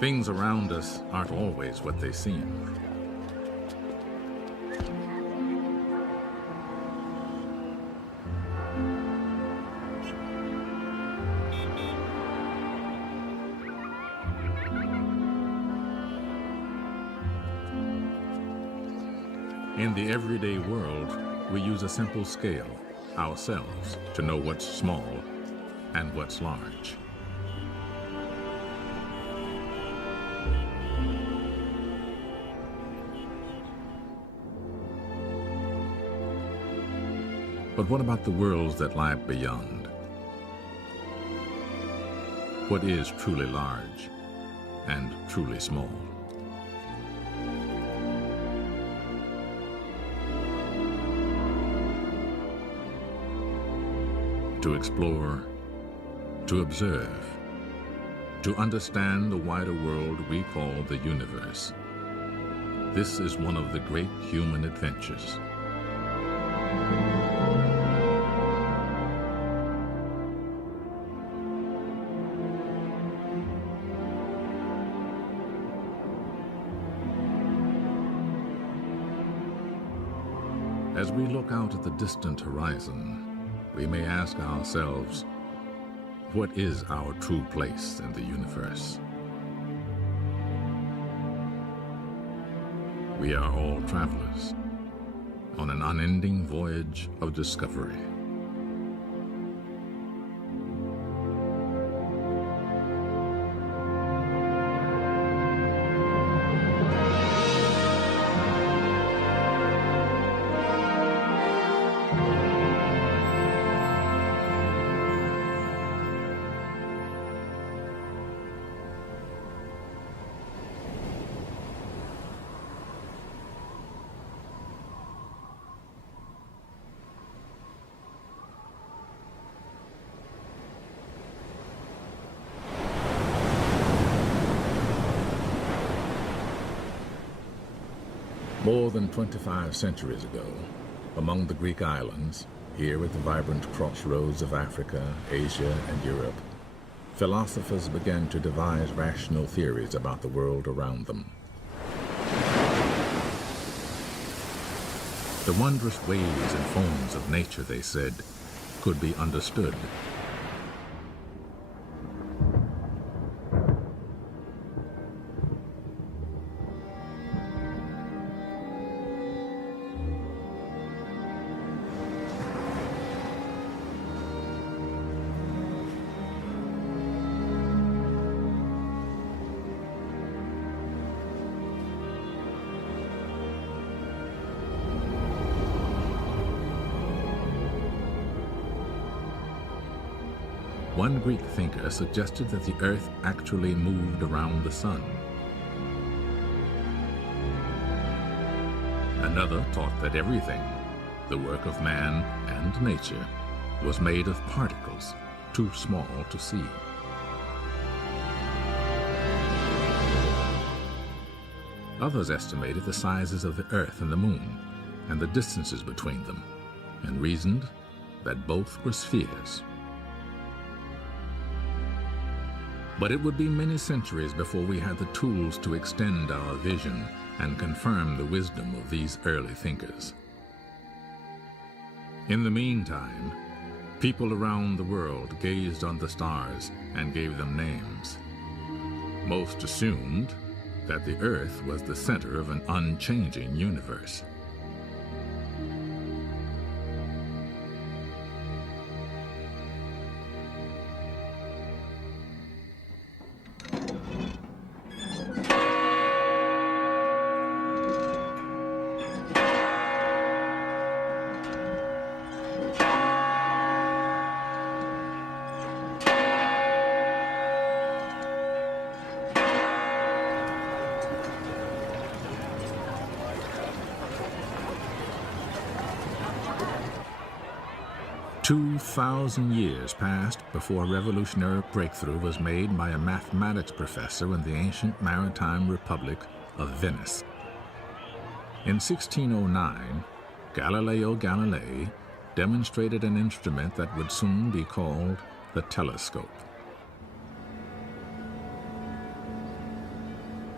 Things around us aren't always what they seem. In the everyday world, we use a simple scale, ourselves, to know what's small and what's large. But what about the worlds that lie beyond? What is truly large and truly small? To explore, to observe, to understand the wider world we call the universe. This is one of the great human adventures. As we look out at the distant horizon, we may ask ourselves, what is our true place in the universe? We are all travelers on an unending voyage of discovery. More than 25 centuries ago, among the Greek islands, here at the vibrant crossroads of Africa, Asia, and Europe, philosophers began to devise rational theories about the world around them. The wondrous ways and forms of nature, they said, could be understood. One Greek thinker suggested that the Earth actually moved around the sun. Another taught that everything, the work of man and nature, was made of particles too small to see. Others estimated the sizes of the Earth and the Moon and the distances between them, and reasoned that both were spheres. But it would be many centuries before we had the tools to extend our vision and confirm the wisdom of these early thinkers. In the meantime, people around the world gazed on the stars and gave them names. Most assumed that the Earth was the center of an unchanging universe. "2,000 years passed before a revolutionary breakthrough was made by a mathematics professor in the ancient maritime republic of Venice. In 1609, Galileo Galilei demonstrated an instrument that would soon be called the telescope.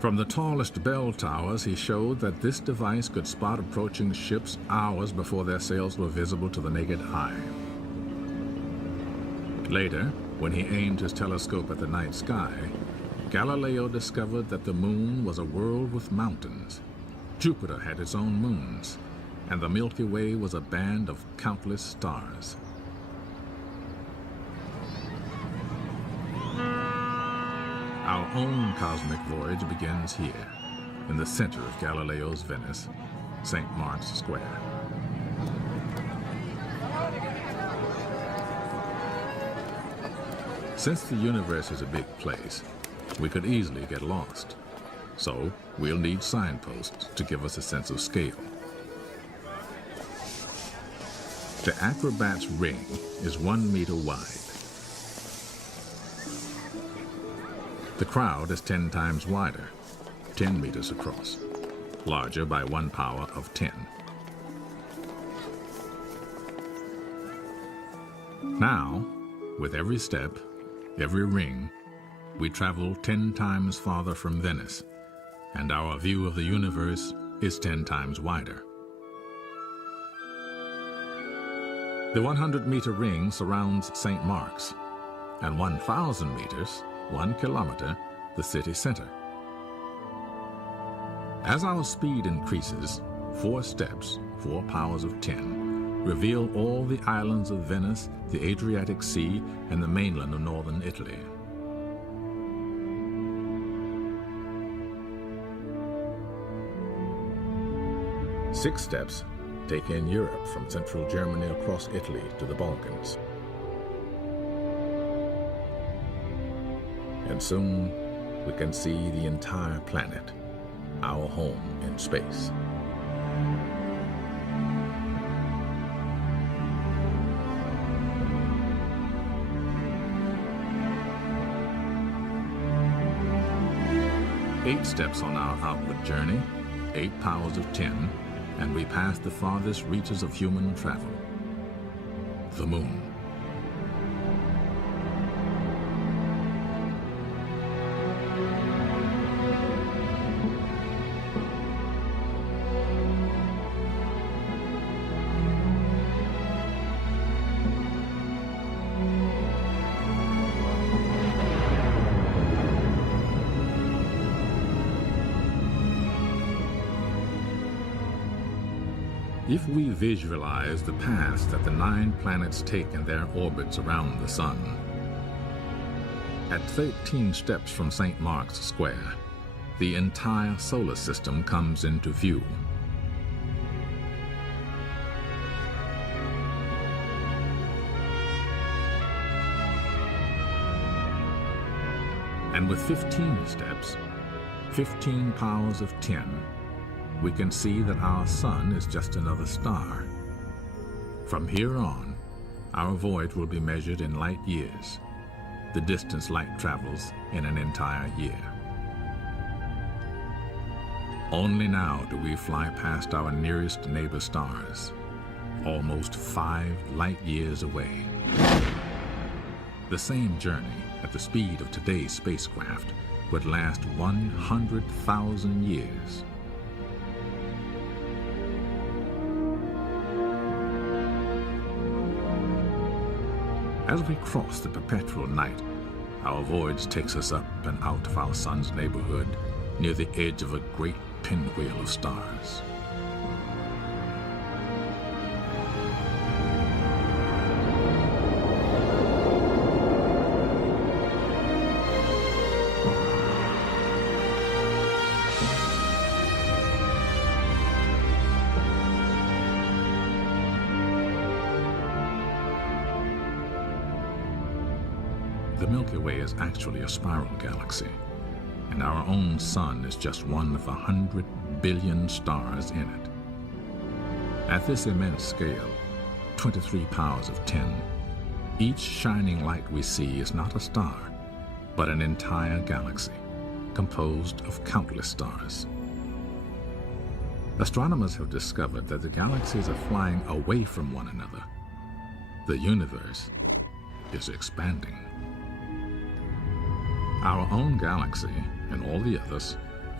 From the tallest bell towers, he showed that this device could spot approaching ships hours before their sails were visible to the naked eye. Later, when he aimed his telescope at the night sky, Galileo discovered that the moon was a world with mountains. Jupiter had its own moons, and the Milky Way was a band of countless stars. Our own cosmic voyage begins here, in the center of Galileo's Venice, St. Mark's Square. Since the universe is a big place, we could easily get lost. So we'll need signposts to give us a sense of scale. The Acrobat's ring is 1 meter wide. The crowd is 10 times wider, 10 meters across, larger by 1 power of 10. Now, with every step, every ring, we travel 10 times farther from Venice, and our view of the universe is 10 times wider. The 100-meter ring surrounds St. Mark's, and 1,000 meters, 1 kilometer, the city center. As our speed increases, 4 steps, 4 powers of 10, reveal all the islands of Venice, the Adriatic Sea, and the mainland of northern Italy. Six steps take in Europe from central Germany across Italy to the Balkans. And soon we can see the entire planet, our home in space. Eight steps on our outward journey, 8 powers of 10, and we pass the farthest reaches of human travel, the moon. If we visualize the paths that the 9 planets take in their orbits around the sun, at 13 steps from St. Mark's Square, the entire solar system comes into view. And with 15 steps, 15 powers of 10, we can see that our sun is just another star. From here on, our voyage will be measured in light years, the distance light travels in an entire year. Only now do we fly past our nearest neighbor stars, almost 5 light years away. The same journey at the speed of today's spacecraft would last 100,000 years. As we cross the perpetual night, our voyage takes us up and out of our sun's neighborhood, near the edge of a great pinwheel of stars. The Milky Way is actually a spiral galaxy, and our own sun is just one of 100 billion stars in it. At this immense scale, 23 powers of 10, each shining light we see is not a star, but an entire galaxy, composed of countless stars. Astronomers have discovered that the galaxies are flying away from one another. The universe is expanding. Our own galaxy, and all the others,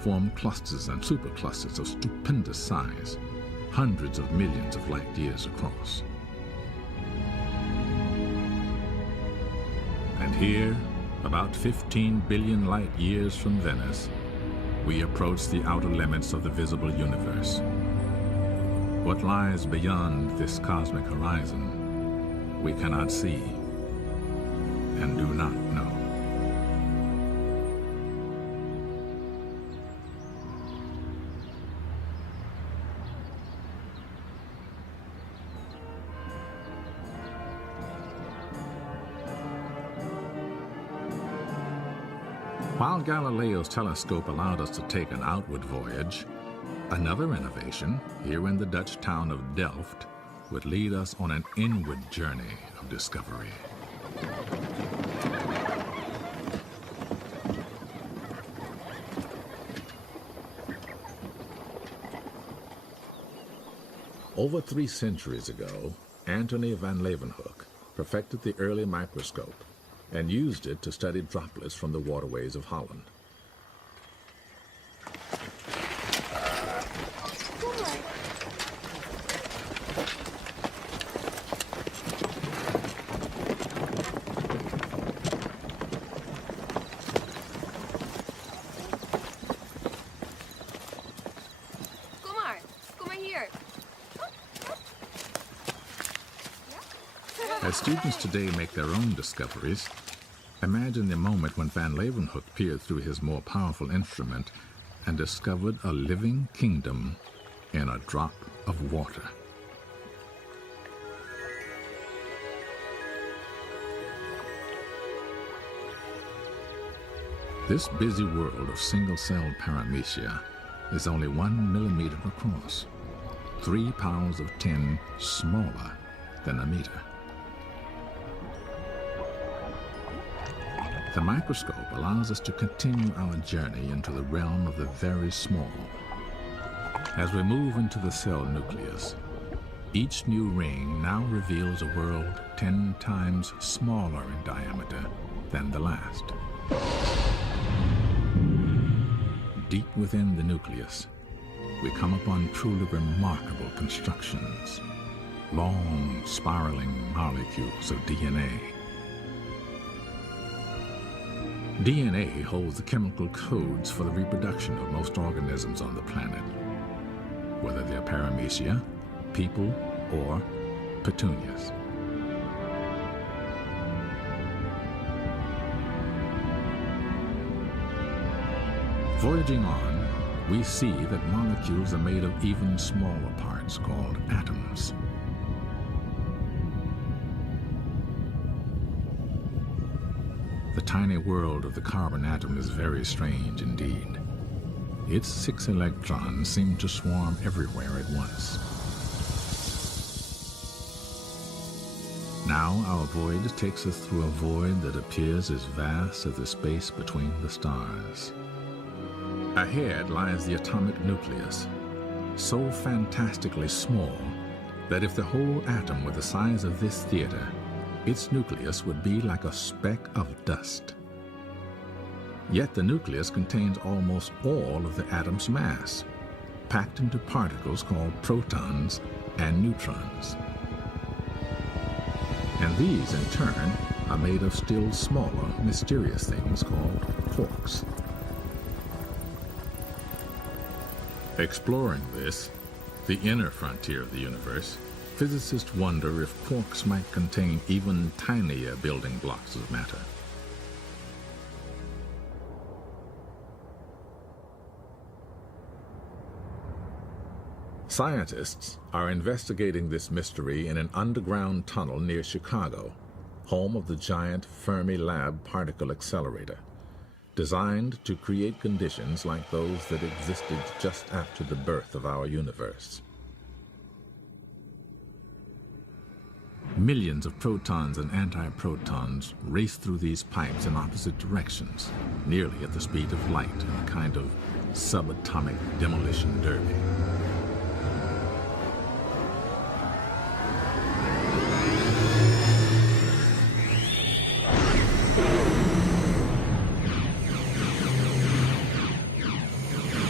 form clusters and superclusters of stupendous size, hundreds of millions of light years across. And here, about 15 billion light years from Venice, we approach the outer limits of the visible universe. What lies beyond this cosmic horizon, we cannot see and do not know. While Galileo's telescope allowed us to take an outward voyage, another innovation, here in the Dutch town of Delft, would lead us on an inward journey of discovery. Over 3 centuries ago, Antony van Leeuwenhoek perfected the early microscope and used it to study droplets from the waterways of Holland. As students today make their own discoveries, imagine the moment when Van Leeuwenhoek peered through his more powerful instrument and discovered a living kingdom in a drop of water. This busy world of single-celled paramecia is only 1 millimeter across, 3 powers of 10 smaller than a meter. The microscope allows us to continue our journey into the realm of the very small. As we move into the cell nucleus, each new ring now reveals a world 10 times smaller in diameter than the last. Deep within the nucleus, we come upon truly remarkable constructions, long spiraling molecules of DNA. DNA holds the chemical codes for the reproduction of most organisms on the planet, whether they're paramecia, people, or petunias. Voyaging on, we see that molecules are made of even smaller parts called atoms. The tiny world of the carbon atom is very strange indeed. Its 6 electrons seem to swarm everywhere at once. Now our voyage takes us through a void that appears as vast as the space between the stars. Ahead lies the atomic nucleus, so fantastically small that if the whole atom were the size of this theater, its nucleus would be like a speck of dust. Yet the nucleus contains almost all of the atom's mass, packed into particles called protons and neutrons. And these, in turn, are made of still smaller, mysterious things called quarks. Exploring this, the inner frontier of the universe, physicists wonder if quarks might contain even tinier building blocks of matter. Scientists are investigating this mystery in an underground tunnel near Chicago, home of the giant Fermi-Lab particle accelerator, designed to create conditions like those that existed just after the birth of our universe. Millions of protons and antiprotons race through these pipes in opposite directions, nearly at the speed of light in a kind of subatomic demolition derby.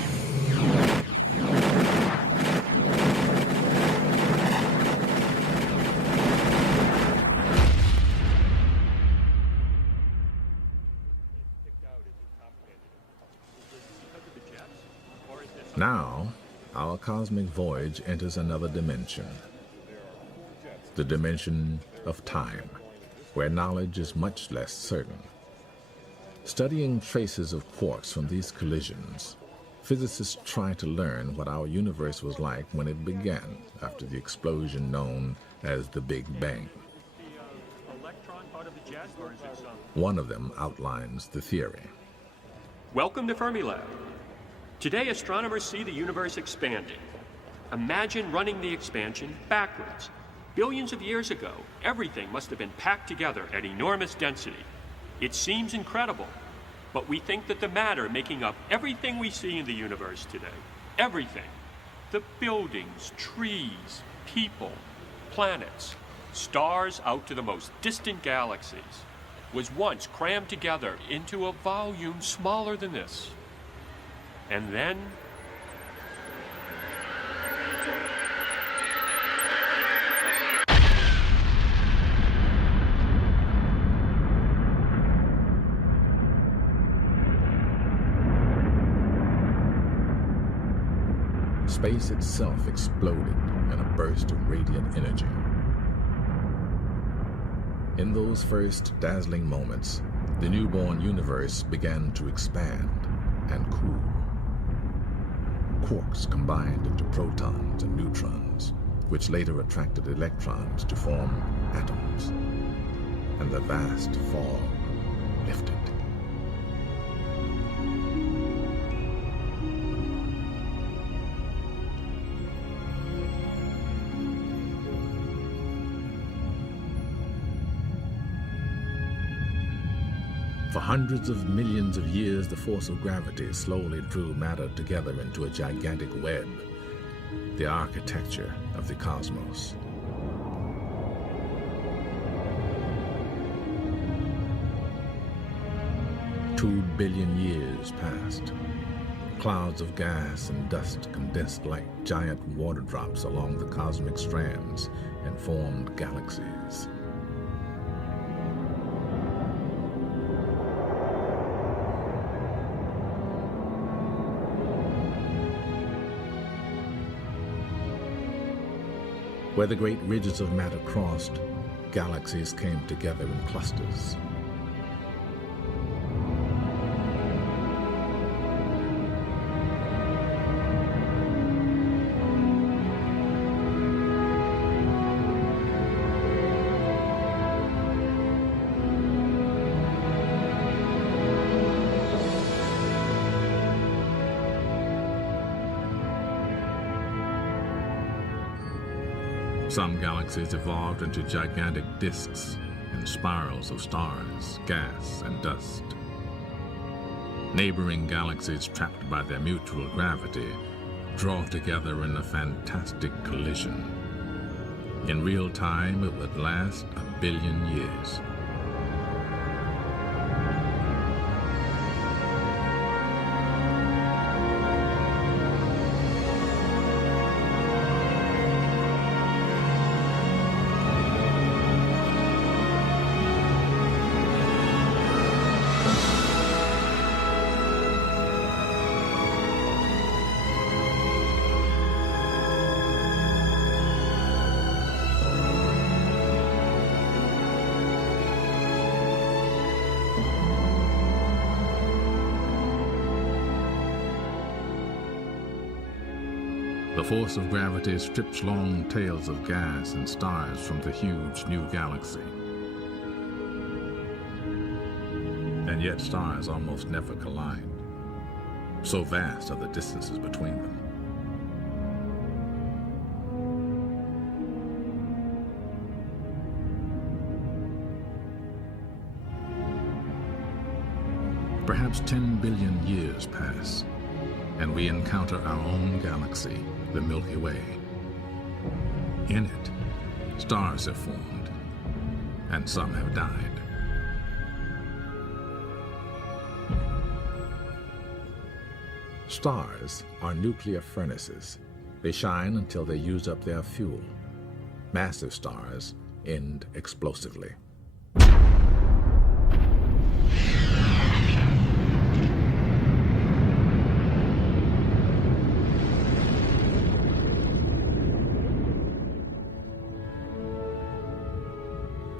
cosmic voyage enters another dimension, the dimension of time, where knowledge is much less certain. Studying traces of quarks from these collisions, physicists try to learn what our universe was like when it began after the explosion known as the Big Bang. One of them outlines the theory. Welcome to Fermilab. Today, astronomers see the universe expanding. Imagine running the expansion backwards. Billions of years ago, everything must have been packed together at enormous density. It seems incredible, but we think that the matter making up everything we see in the universe today, everything, the buildings, trees, people, planets, stars out to the most distant galaxies, was once crammed together into a volume smaller than this. And then space itself exploded in a burst of radiant energy. In those first dazzling moments, the newborn universe began to expand and cool. Quarks combined into protons and neutrons, which later attracted electrons to form atoms, and the vast fog lifted. For hundreds of millions of years, the force of gravity slowly drew matter together into a gigantic web, the architecture of the cosmos. Two billion years passed. Clouds of gas and dust condensed like giant water drops along the cosmic strands and formed galaxies. Where the great ridges of matter crossed, galaxies came together in clusters. Some galaxies evolved into gigantic disks and spirals of stars, gas, and dust. Neighboring galaxies, trapped by their mutual gravity, drove together in a fantastic collision. In real time, it would last 1 billion years. The force of gravity strips long tails of gas and stars from the huge new galaxy. And yet stars almost never collide. So vast are the distances between them. Perhaps 10 billion years pass, and we encounter our own galaxy, the Milky Way. In it, stars have formed, and some have died. Stars are nuclear furnaces. They shine until they use up their fuel. Massive stars end explosively.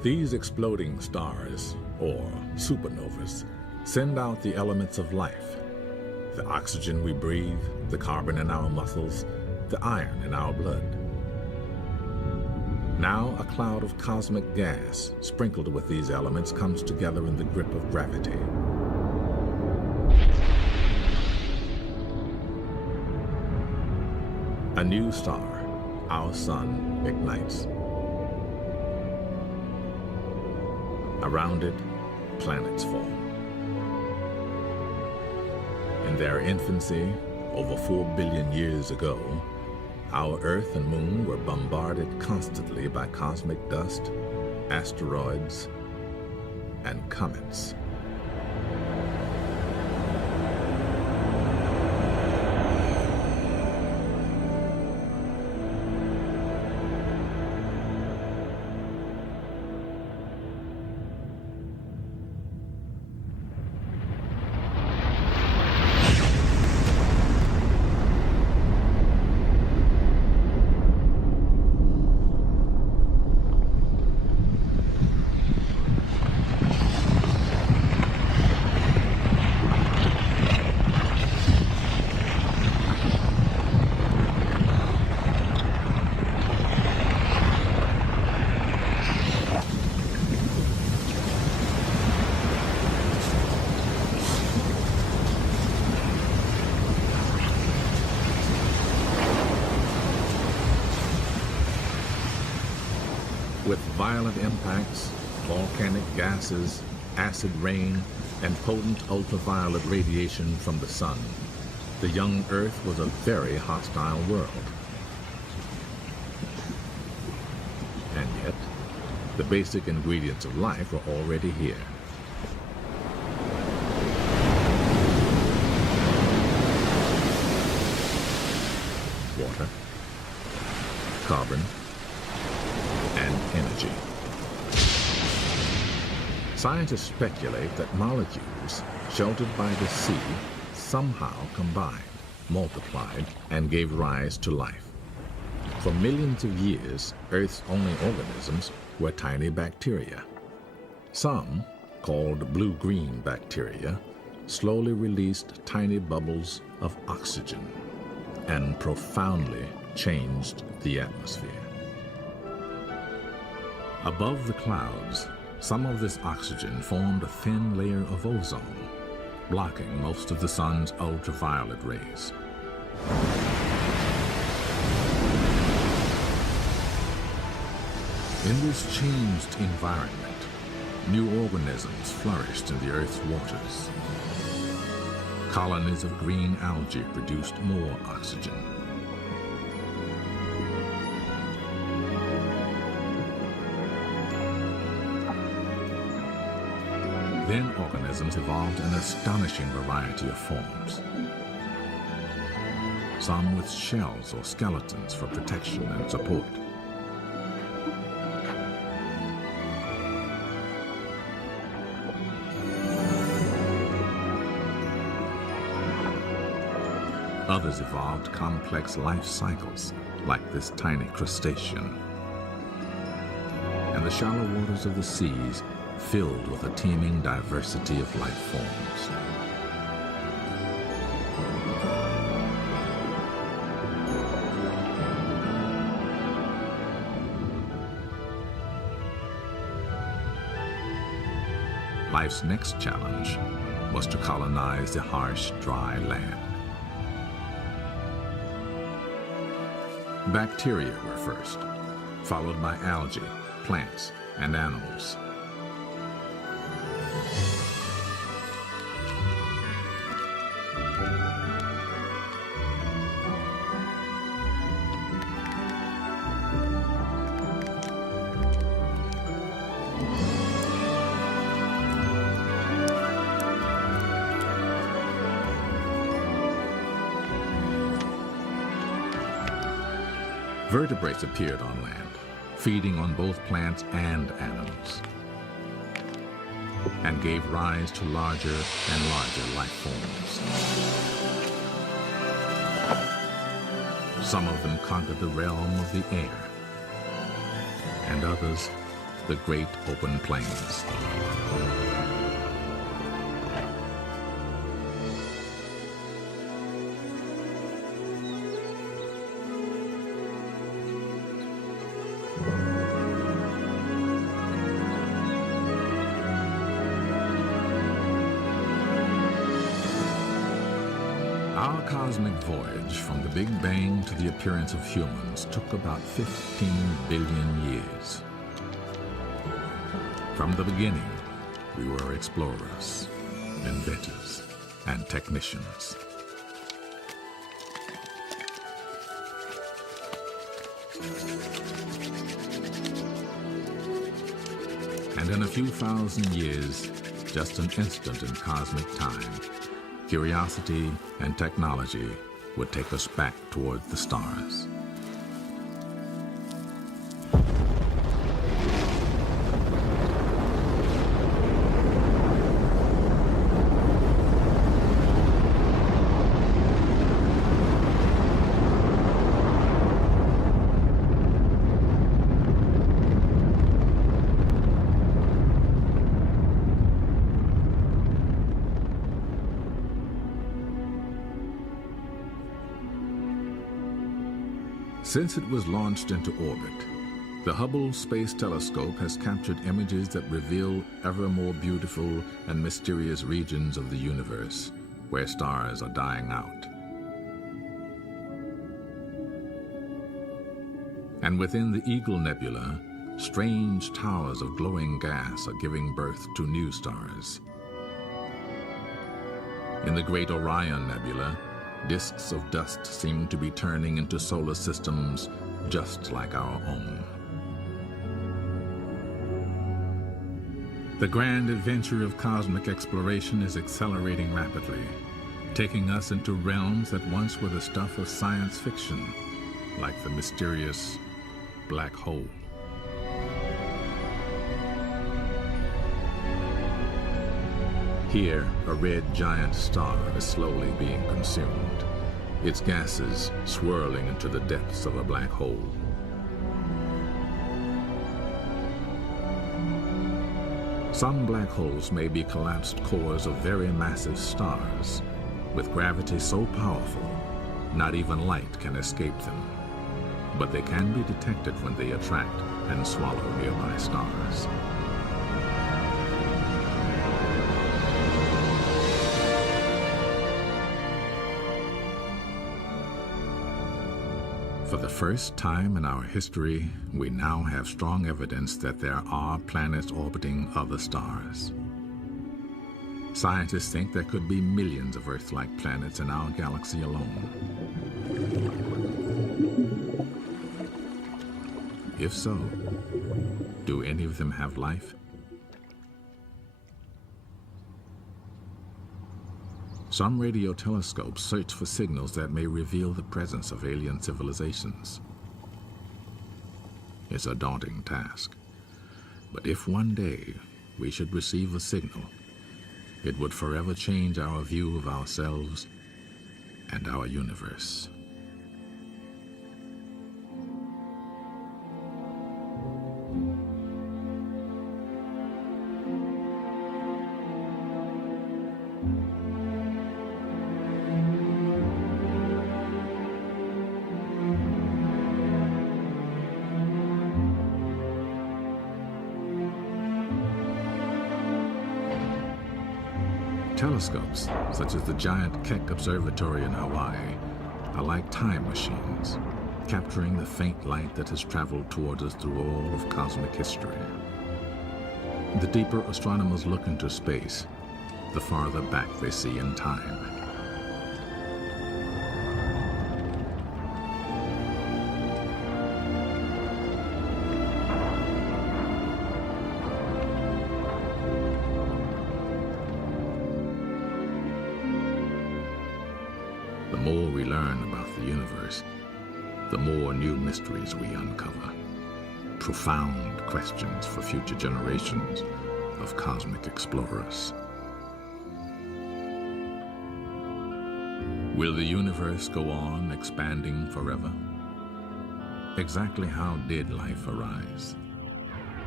These exploding stars, or supernovas, send out the elements of life: the oxygen we breathe, the carbon in our muscles, the iron in our blood. Now a cloud of cosmic gas sprinkled with these elements comes together in the grip of gravity. A new star, our sun, ignites. Around it, planets form. In their infancy, over 4 billion years ago, our Earth and Moon were bombarded constantly by cosmic dust, asteroids, and comets. With violent impacts, volcanic gases, acid rain, and potent ultraviolet radiation from the sun, the young Earth was a very hostile world. And yet, the basic ingredients of life were already here. Water, carbon, and energy. Scientists speculate that molecules sheltered by the sea somehow combined, multiplied, and gave rise to life. For millions of years, Earth's only organisms were tiny bacteria. Some, called blue-green bacteria, slowly released tiny bubbles of oxygen and profoundly changed the atmosphere. Above the clouds, some of this oxygen formed a thin layer of ozone, blocking most of the sun's ultraviolet rays. In this changed environment, new organisms flourished in the Earth's waters. Colonies of green algae produced more oxygen. Then organisms evolved an astonishing variety of forms. Some with shells or skeletons for protection and support. Others evolved complex life cycles, like this tiny crustacean. And the shallow waters of the seas filled with a teeming diversity of life forms. Life's next challenge was to colonize the harsh, dry land. Bacteria were first, followed by algae, plants, and animals. Vertebrates appeared on land, feeding on both plants and animals, and gave rise to larger and larger life forms. Some of them conquered the realm of the air, and others the great open plains. Our cosmic voyage from the Big Bang to the appearance of humans took about 15 billion years. From the beginning, we were explorers, inventors, and technicians. And in a few thousand years, just an instant in cosmic time, curiosity and technology would take us back toward the stars. Since it was launched into orbit, the Hubble Space Telescope has captured images that reveal ever more beautiful and mysterious regions of the universe, where stars are dying out. And within the Eagle Nebula, strange towers of glowing gas are giving birth to new stars. In the Great Orion Nebula, disks of dust seem to be turning into solar systems just like our own. The grand adventure of cosmic exploration is accelerating rapidly, taking us into realms that once were the stuff of science fiction, like the mysterious black hole. Here, a red giant star is slowly being consumed, its gases swirling into the depths of a black hole. Some black holes may be collapsed cores of very massive stars, with gravity so powerful, not even light can escape them. But they can be detected when they attract and swallow nearby stars. For the first time in our history, we now have strong evidence that there are planets orbiting other stars. Scientists think there could be millions of Earth-like planets in our galaxy alone. If so, do any of them have life? Some radio telescopes search for signals that may reveal the presence of alien civilizations. It's a daunting task, but if one day we should receive a signal, it would forever change our view of ourselves and our universe. Telescopes, such as the giant Keck Observatory in Hawaii, are like time machines, capturing the faint light that has traveled toward us through all of cosmic history. The deeper astronomers look into space, the farther back they see in time. The more we learn about the universe, the more new mysteries we uncover. Profound questions for future generations of cosmic explorers. Will the universe go on expanding forever? Exactly how did life arise?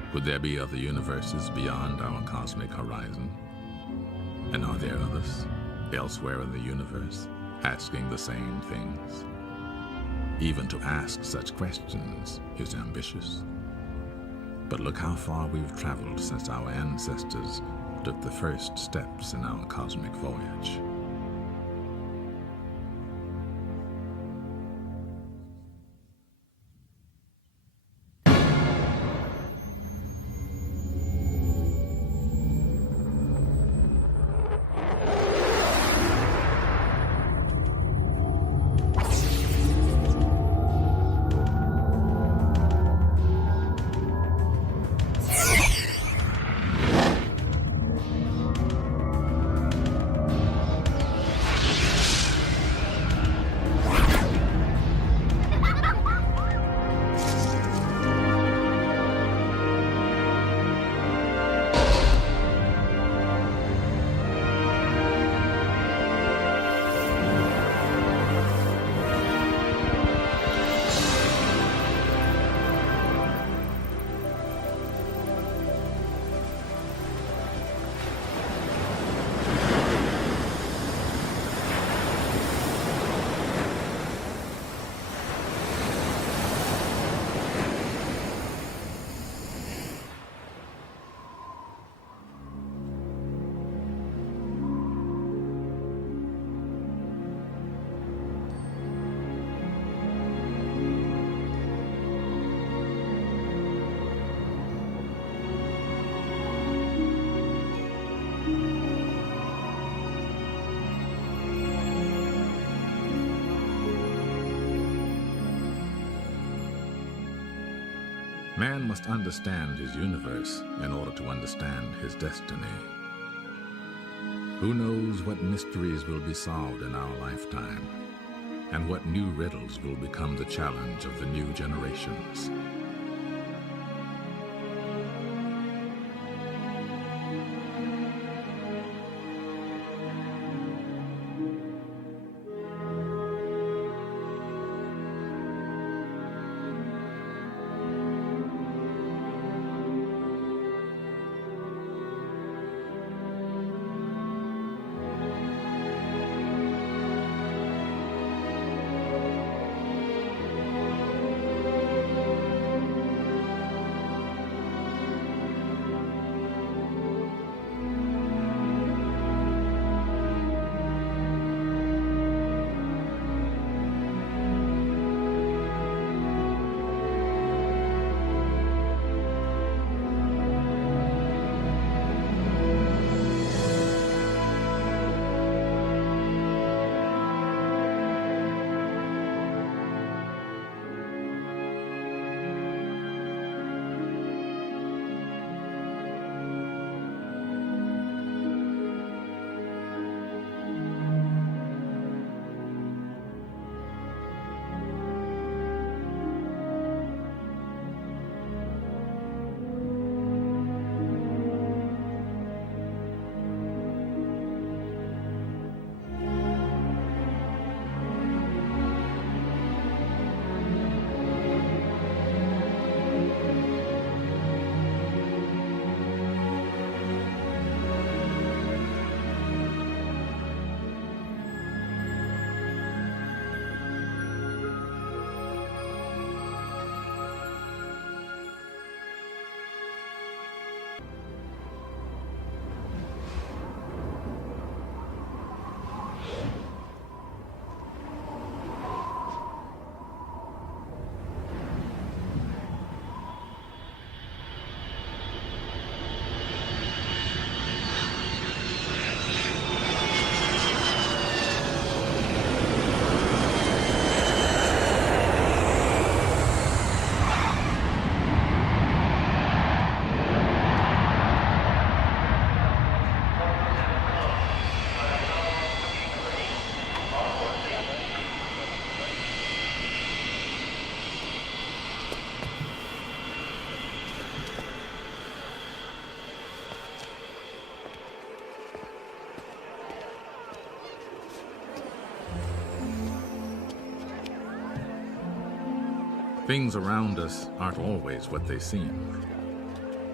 Could there be other universes beyond our cosmic horizon? And are there others, elsewhere in the universe, asking the same things? Even to ask such questions is ambitious. But look how far we've traveled since our ancestors took the first steps in our cosmic voyage. Man must understand his universe in order to understand his destiny. Who knows what mysteries will be solved in our lifetime, and what new riddles will become the challenge of the new generations. Things around us aren't always what they seem.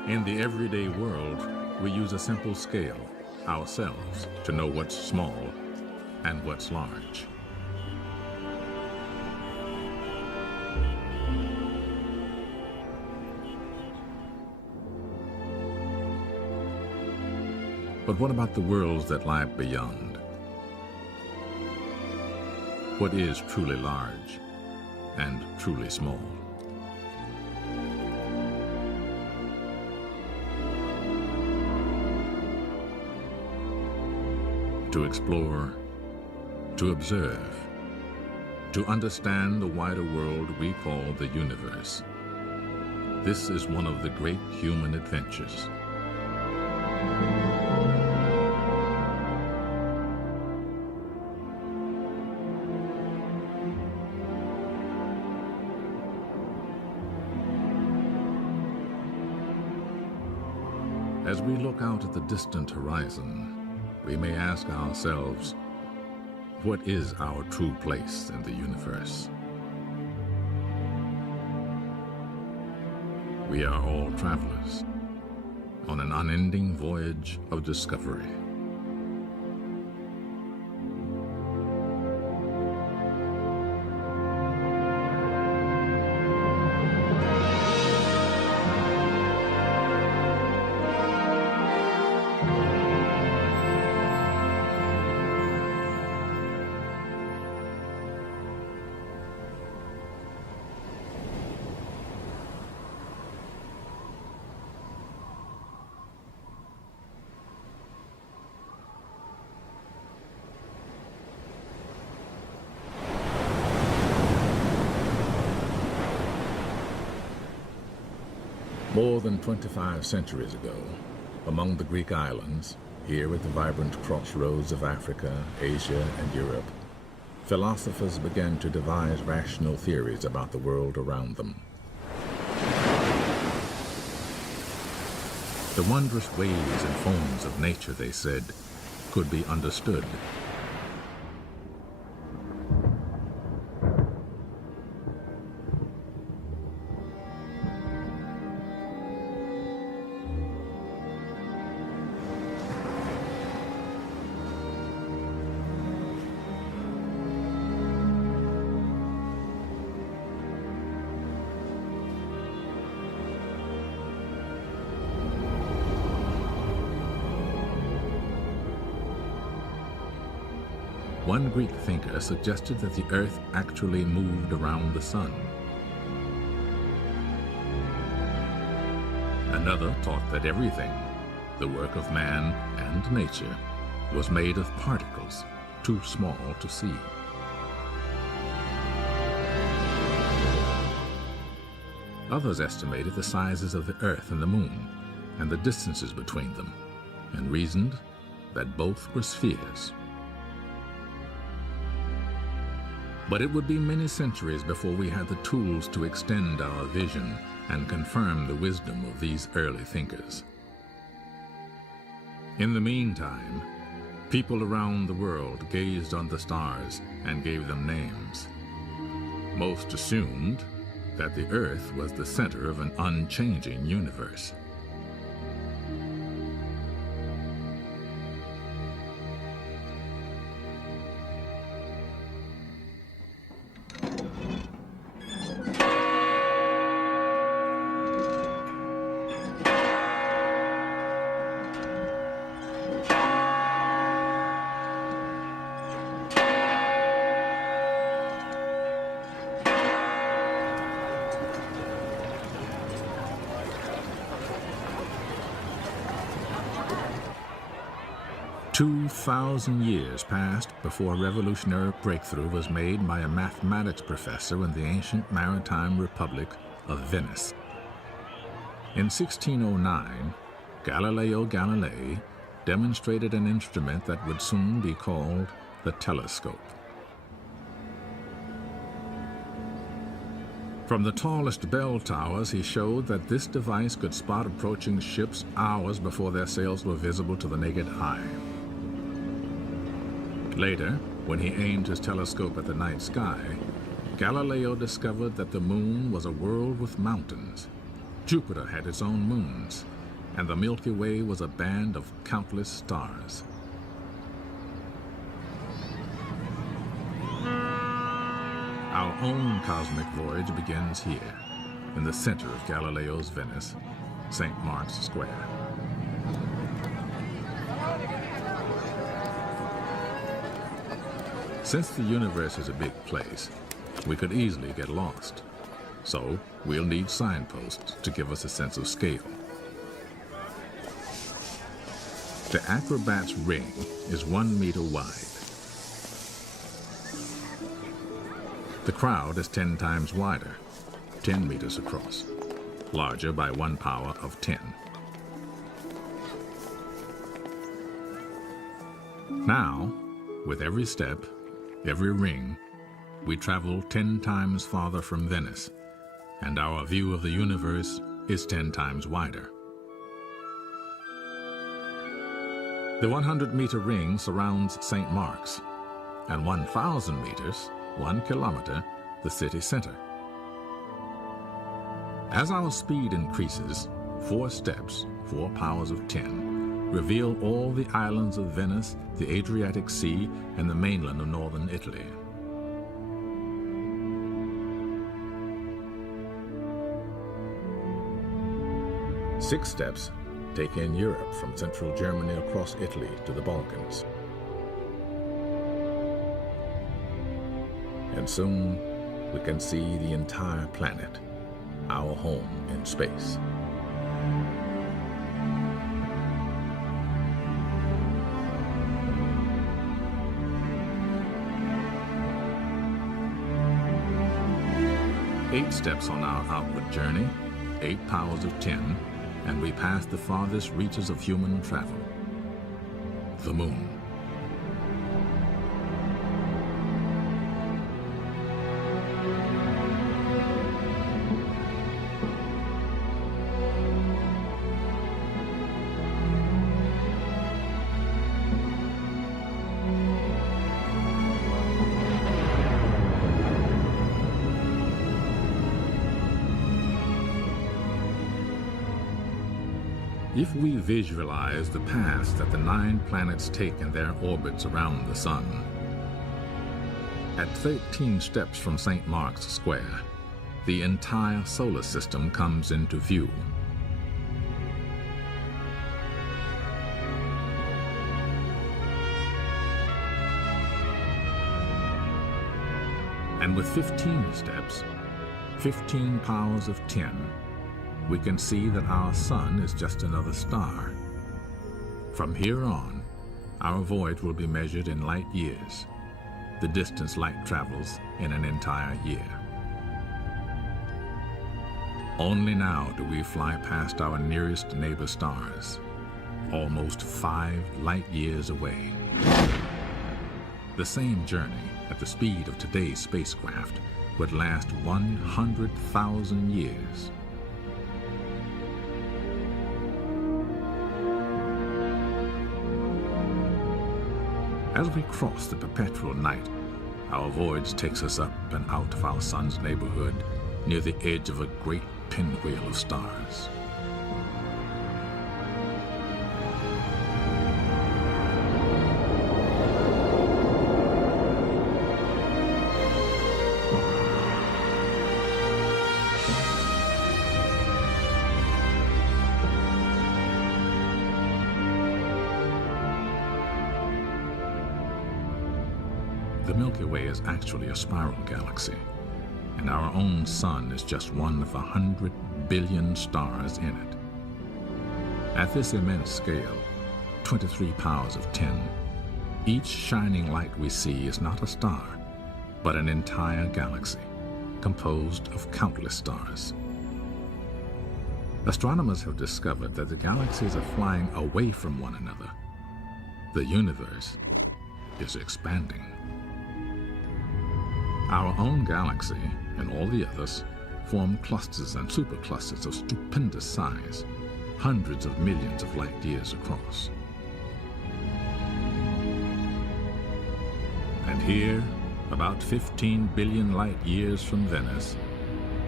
In the everyday world, we use a simple scale, ourselves, to know what's small and what's large. But what about the worlds that lie beyond? What is truly large and truly small? To explore, to observe, to understand the wider world we call the universe. This is one of the great human adventures. As we look out at the distant horizon, we may ask ourselves, what is our true place in the universe? We are all travelers on an unending voyage of discovery. More than 25 centuries ago, among the Greek islands, here at the vibrant crossroads of Africa, Asia, and Europe, philosophers began to devise rational theories about the world around them. The wondrous ways and forms of nature, they said, could be understood. One Greek thinker suggested that the Earth actually moved around the sun. Another taught that everything, the work of man and nature, was made of particles too small to see. Others estimated the sizes of the Earth and the Moon and the distances between them, and reasoned that both were spheres. But it would be many centuries before we had the tools to extend our vision and confirm the wisdom of these early thinkers. In the meantime, people around the world gazed on the stars and gave them names. Most assumed that the Earth was the center of an unchanging universe. "2,000 years passed before a revolutionary breakthrough was made by a mathematics professor in the ancient maritime republic of Venice. In 1609, Galileo Galilei demonstrated an instrument that would soon be called the telescope. From the tallest bell towers, he showed that this device could spot approaching ships hours before their sails were visible to the naked eye. Later, when he aimed his telescope at the night sky, Galileo discovered that the moon was a world with mountains, Jupiter had its own moons, and the Milky Way was a band of countless stars. Our own cosmic voyage begins here, in the center of Galileo's Venice, St. Mark's Square. Since the universe is a big place, we could easily get lost. So we'll need signposts to give us a sense of scale. The Acrobat's ring is 1 meter wide. The crowd is 10 times wider, 10 meters across, larger by 1 power of 10. Now, with every step, every ring, we travel 10 times farther from Venice, and our view of the universe is 10 times wider. The 100-meter ring surrounds St. Mark's, and 1,000 meters, 1 kilometer, the city center. As our speed increases, 4 steps, 4 powers of 10, reveal all the islands of Venice, the Adriatic Sea, and the mainland of northern Italy. Six steps take in Europe from central Germany across Italy to the Balkans. And soon we can see the entire planet, our home in space. Eight steps on our outward journey, 8 powers of 10, and we pass the farthest reaches of human travel, the moon. If we visualize the paths that the 9 planets take in their orbits around the sun, at 13 steps from St. Mark's Square, the entire solar system comes into view. And with 15 steps, 15 powers of 10, we can see that our sun is just another star. From here on, our voyage will be measured in light years, the distance light travels in an entire year. Only now do we fly past our nearest neighbor stars, almost 5 light years away. The same journey at the speed of today's spacecraft would last 100,000 years. As we cross the perpetual night, our voyage takes us up and out of our sun's neighborhood, near the edge of a great pinwheel of stars. The Milky Way is actually a spiral galaxy, and our own sun is just one of 100 billion stars in it. At this immense scale, 23 powers of 10, each shining light we see is not a star, but an entire galaxy, composed of countless stars. Astronomers have discovered that the galaxies are flying away from one another. The universe is expanding. Our own galaxy and all the others form clusters and superclusters of stupendous size, hundreds of millions of light years across. And here, about 15 billion light years from Venice,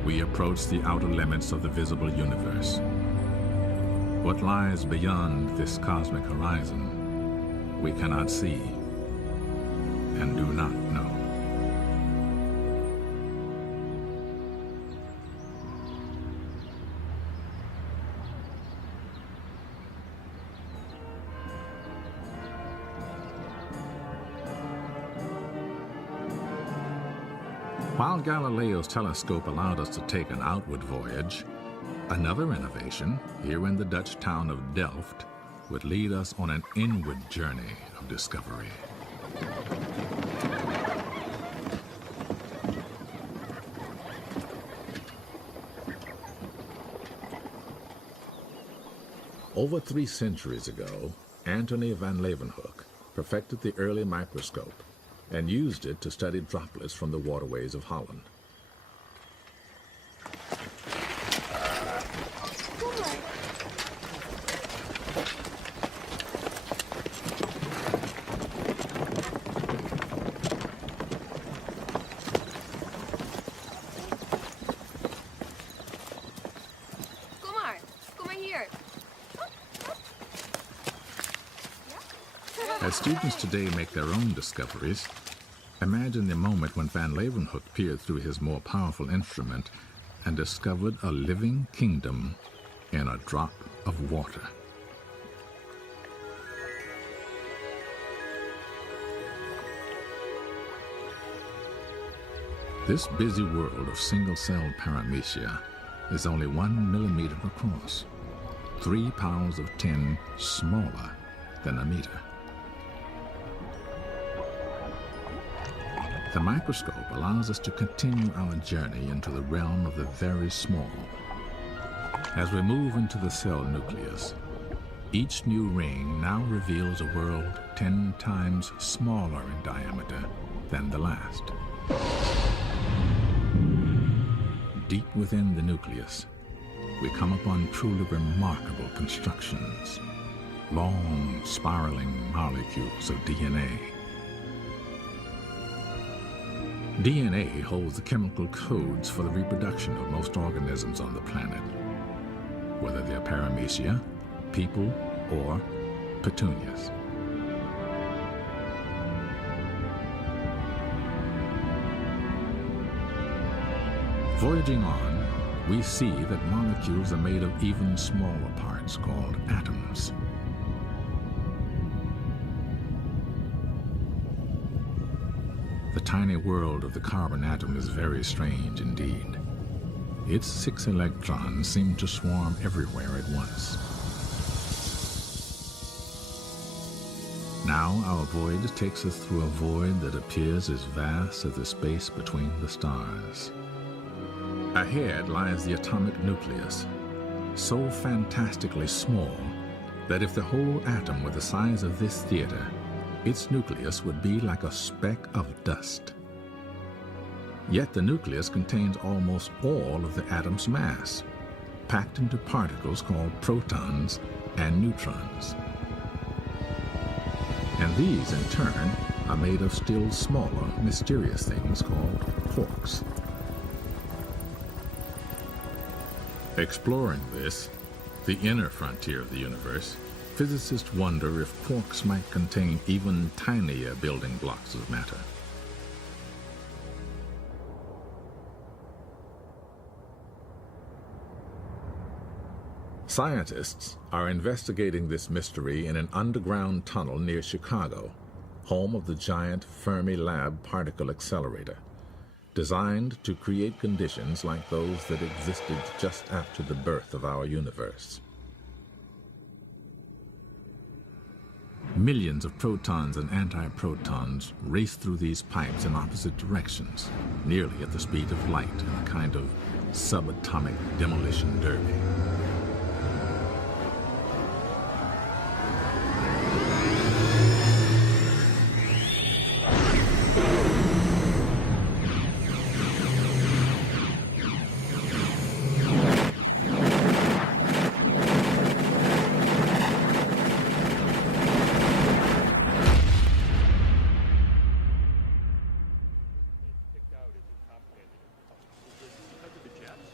we approach the outer limits of the visible universe. What lies beyond this cosmic horizon, we cannot see and do not know. While Galileo's telescope allowed us to take an outward voyage, another innovation, here in the Dutch town of Delft, would lead us on an inward journey of discovery. Over 3 centuries ago, Antony van Leeuwenhoek perfected the early microscope and used it to study droplets from the waterways of Holland. As students today make their own discoveries, imagine the moment when Van Leeuwenhoek peered through his more powerful instrument and discovered a living kingdom in a drop of water. This busy world of single-celled paramecia is only 1 millimeter across, 3 powers of 10 smaller than a meter. The microscope allows us to continue our journey into the realm of the very small. As we move into the cell nucleus, each new ring now reveals a world 10 times smaller in diameter than the last. Deep within the nucleus, we come upon truly remarkable constructions, long spiraling molecules of DNA. DNA holds the chemical codes for the reproduction of most organisms on the planet, whether they're paramecia, people, or petunias. Voyaging on, we see that molecules are made of even smaller parts called atoms. The tiny world of the carbon atom is very strange indeed. Its 6 electrons seem to swarm everywhere at once. Now our voyage takes us through a void that appears as vast as the space between the stars. Ahead lies the atomic nucleus, so fantastically small that if the whole atom were the size of this theater, its nucleus would be like a speck of dust. Yet the nucleus contains almost all of the atom's mass, packed into particles called protons and neutrons. And these, in turn, are made of still smaller, mysterious things called quarks. Exploring this, the inner frontier of the universe, physicists wonder if quarks might contain even tinier building blocks of matter. Scientists are investigating this mystery in an underground tunnel near Chicago, home of the giant Fermi-Lab particle accelerator, designed to create conditions like those that existed just after the birth of our universe. Millions of protons and antiprotons race through these pipes in opposite directions, nearly at the speed of light in a kind of subatomic demolition derby.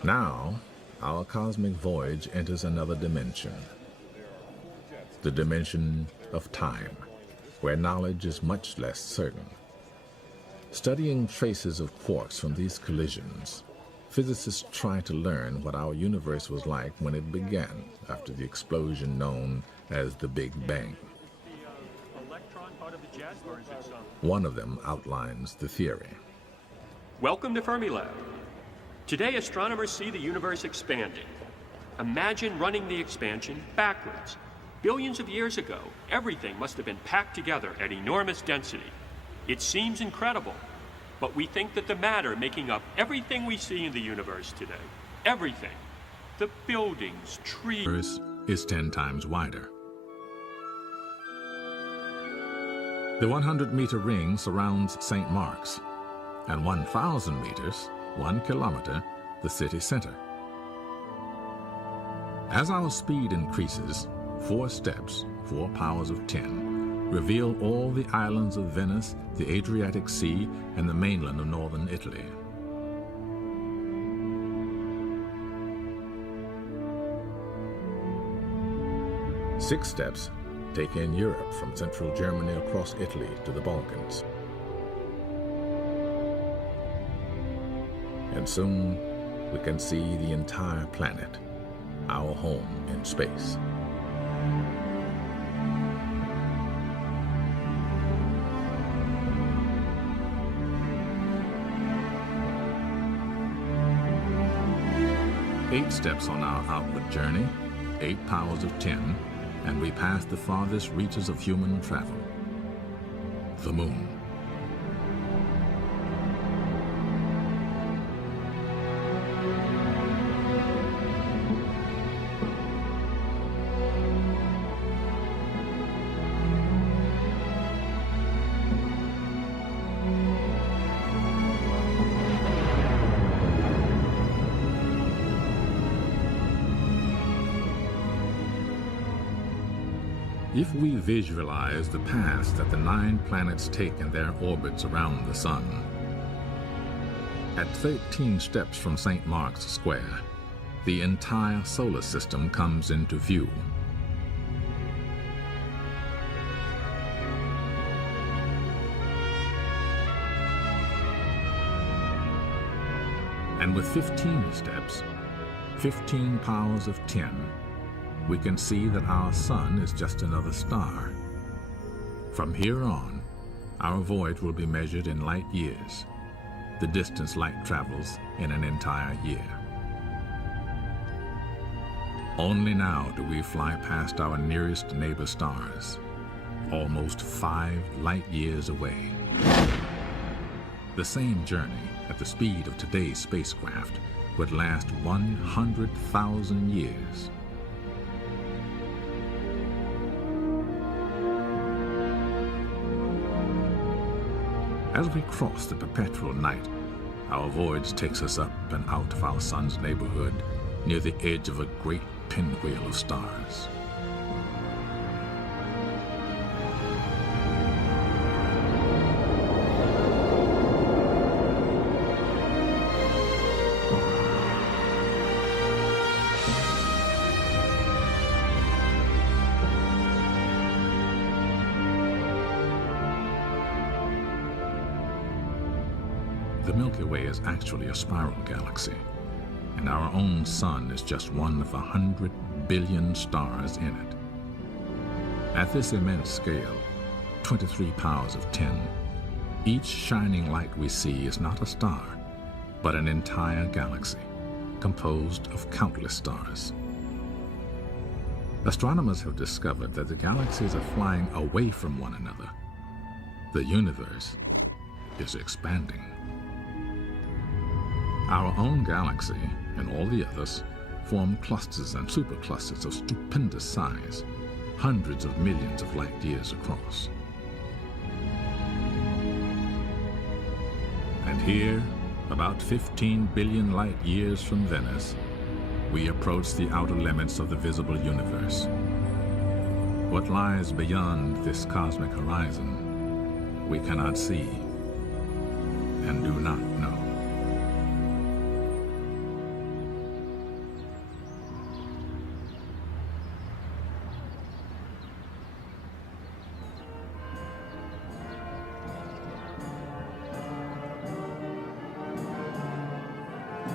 Now, our cosmic voyage enters another dimension. The dimension of time, where knowledge is much less certain. Studying traces of quarks from these collisions, physicists try to learn what our universe was like when it began after the explosion known as the Big Bang. One of them outlines the theory. Welcome to Fermilab. Today, astronomers see the universe expanding. Imagine running the expansion backwards. Billions of years ago, everything must have been packed together at enormous density. It seems incredible, but we think that the matter making up everything we see in the universe today, everything, the buildings, trees, The universe is 10 times wider. The 100-meter ring surrounds St. Mark's, and 1,000 meters, 1 kilometer, the city center. As our speed increases, 4 steps, 4 powers of 10, reveal all the islands of Venice, the Adriatic Sea, and the mainland of northern Italy. Six steps take in Europe from central Germany across Italy to the Balkans. And soon we can see the entire planet, our home in space. Eight steps on our outward journey, 8 powers of 10, and we pass the farthest reaches of human travel, the moon. If we visualize the paths that the 9 planets take in their orbits around the sun, at 13 steps from St. Mark's Square, the entire solar system comes into view. And with 15 steps, 15 powers of 10, we can see that our sun is just another star. From here on, our voyage will be measured in light years, the distance light travels in an entire year. Only now do we fly past our nearest neighbor stars, almost 5 light years away. The same journey at the speed of today's spacecraft would last 100,000 years. As we cross the perpetual night, our voyage takes us up and out of our sun's neighborhood, near the edge of a great pinwheel of stars. The Milky Way is actually a spiral galaxy, and our own sun is just one of 100 billion stars in it. At this immense scale, 23 powers of 10, each shining light we see is not a star, but an entire galaxy, composed of countless stars. Astronomers have discovered that the galaxies are flying away from one another. The universe is expanding. Our own galaxy and all the others form clusters and superclusters of stupendous size, hundreds of millions of light years across. And here, about 15 billion light years from Venice, we approach the outer limits of the visible universe. What lies beyond this cosmic horizon, we cannot see and do not know.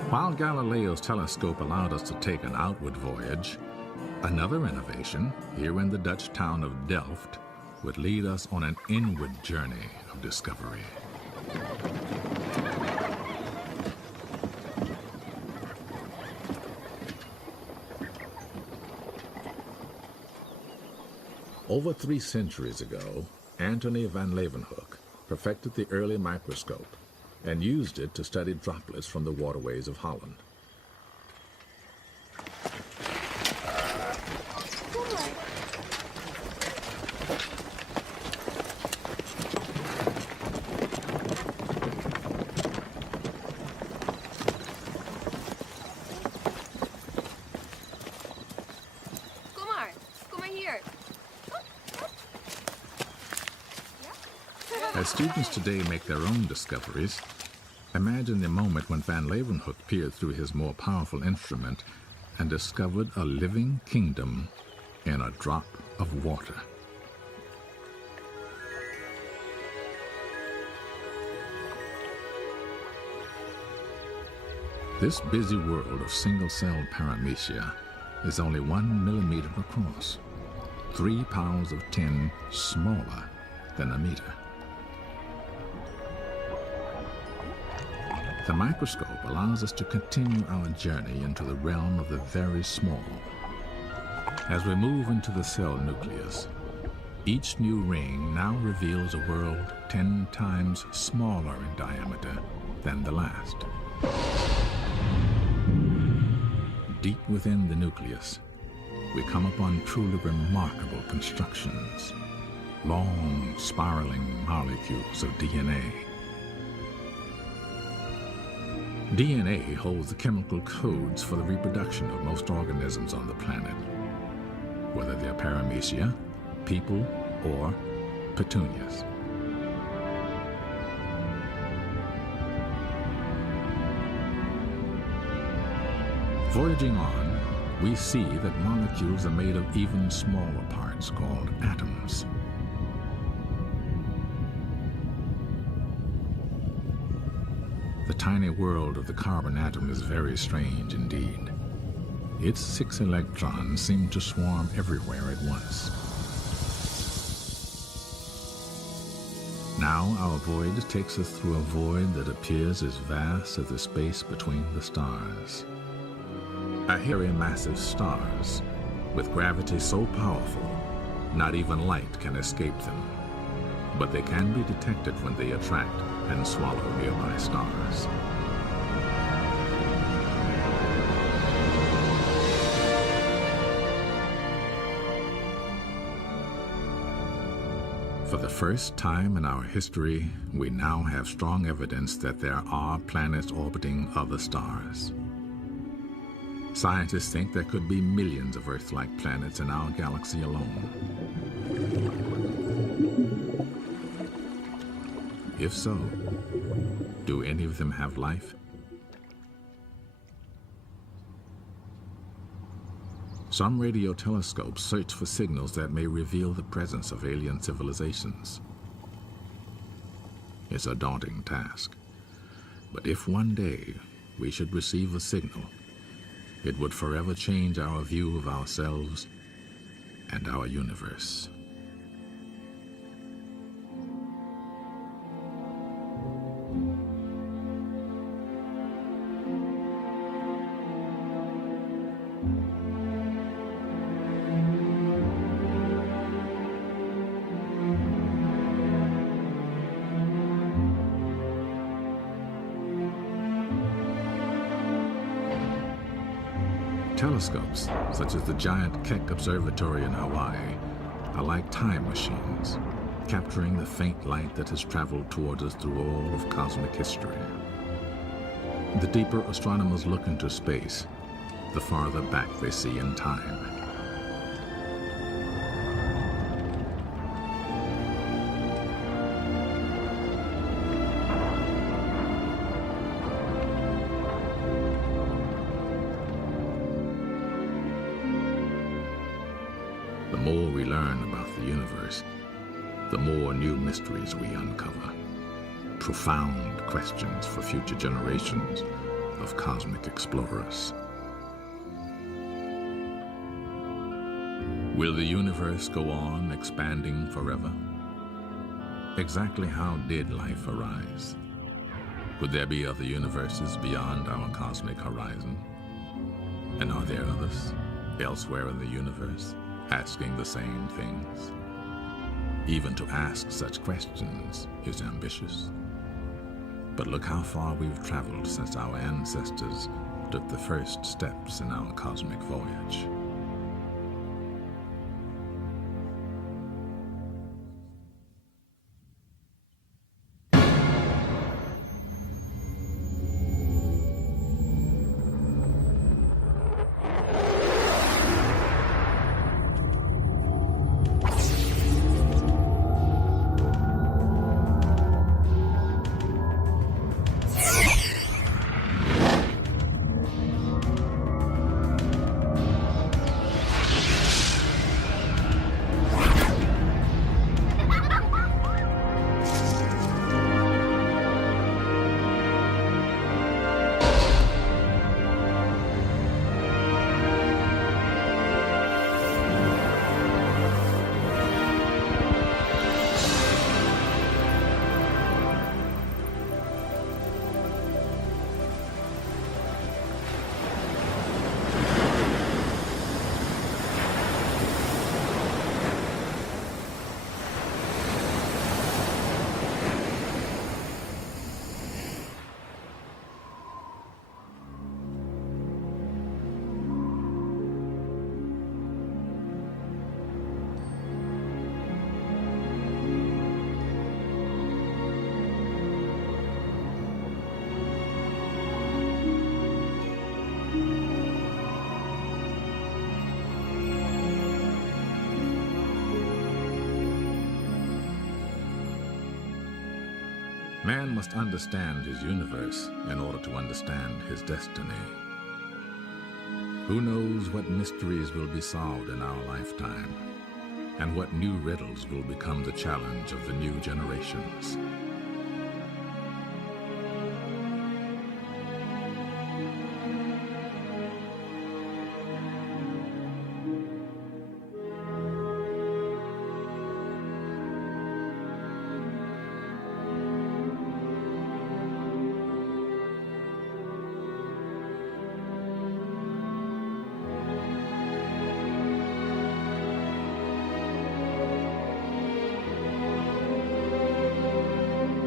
While Galileo's telescope allowed us to take an outward voyage, another innovation, here in the Dutch town of Delft, would lead us on an inward journey of discovery. Over 3 centuries ago, Antony van Leeuwenhoek perfected the early microscope and used it to study droplets from the waterways of Holland. As students today make their own discoveries, imagine the moment when Van Leeuwenhoek peered through his more powerful instrument and discovered a living kingdom in a drop of water. This busy world of single-celled paramecia is only 1 millimeter across, 3 powers of 10 smaller than a meter. The microscope allows us to continue our journey into the realm of the very small. As we move into the cell nucleus, each new ring now reveals a world 10 times smaller in diameter than the last. Deep within the nucleus, we come upon truly remarkable constructions, long spiraling molecules of DNA. DNA holds the chemical codes for the reproduction of most organisms on the planet, whether they're paramecia, people, or petunias. Voyaging on, we see that molecules are made of even smaller parts called atoms. The tiny world of the carbon atom is very strange indeed. Its 6 electrons seem to swarm everywhere at once. Now our voyage takes us through a void that appears as vast as the space between the stars. A hairy mass of stars, with gravity so powerful, not even light can escape them. But they can be detected when they attract and swallow nearby stars. For the first time in our history, we now have strong evidence that there are planets orbiting other stars. Scientists think there could be millions of Earth-like planets in our galaxy alone. If so, do any of them have life? Some radio telescopes search for signals that may reveal the presence of alien civilizations. It's a daunting task, but if one day we should receive a signal, it would forever change our view of ourselves and our universe. Telescopes, such as the giant Keck Observatory in Hawaii, are like time machines, capturing the faint light that has traveled towards us through all of cosmic history. The deeper astronomers look into space, the farther back they see in time. The more we learn about the universe, the more new mysteries we uncover. Profound questions for future generations of cosmic explorers. Will the universe go on expanding forever? Exactly how did life arise? Could there be other universes beyond our cosmic horizon? And are there others elsewhere in the universe asking the same things? Even to ask such questions is ambitious. But look how far we've traveled since our ancestors took the first steps in our cosmic voyage. Man must understand his universe in order to understand his destiny. Who knows what mysteries will be solved in our lifetime, and what new riddles will become the challenge of the new generations.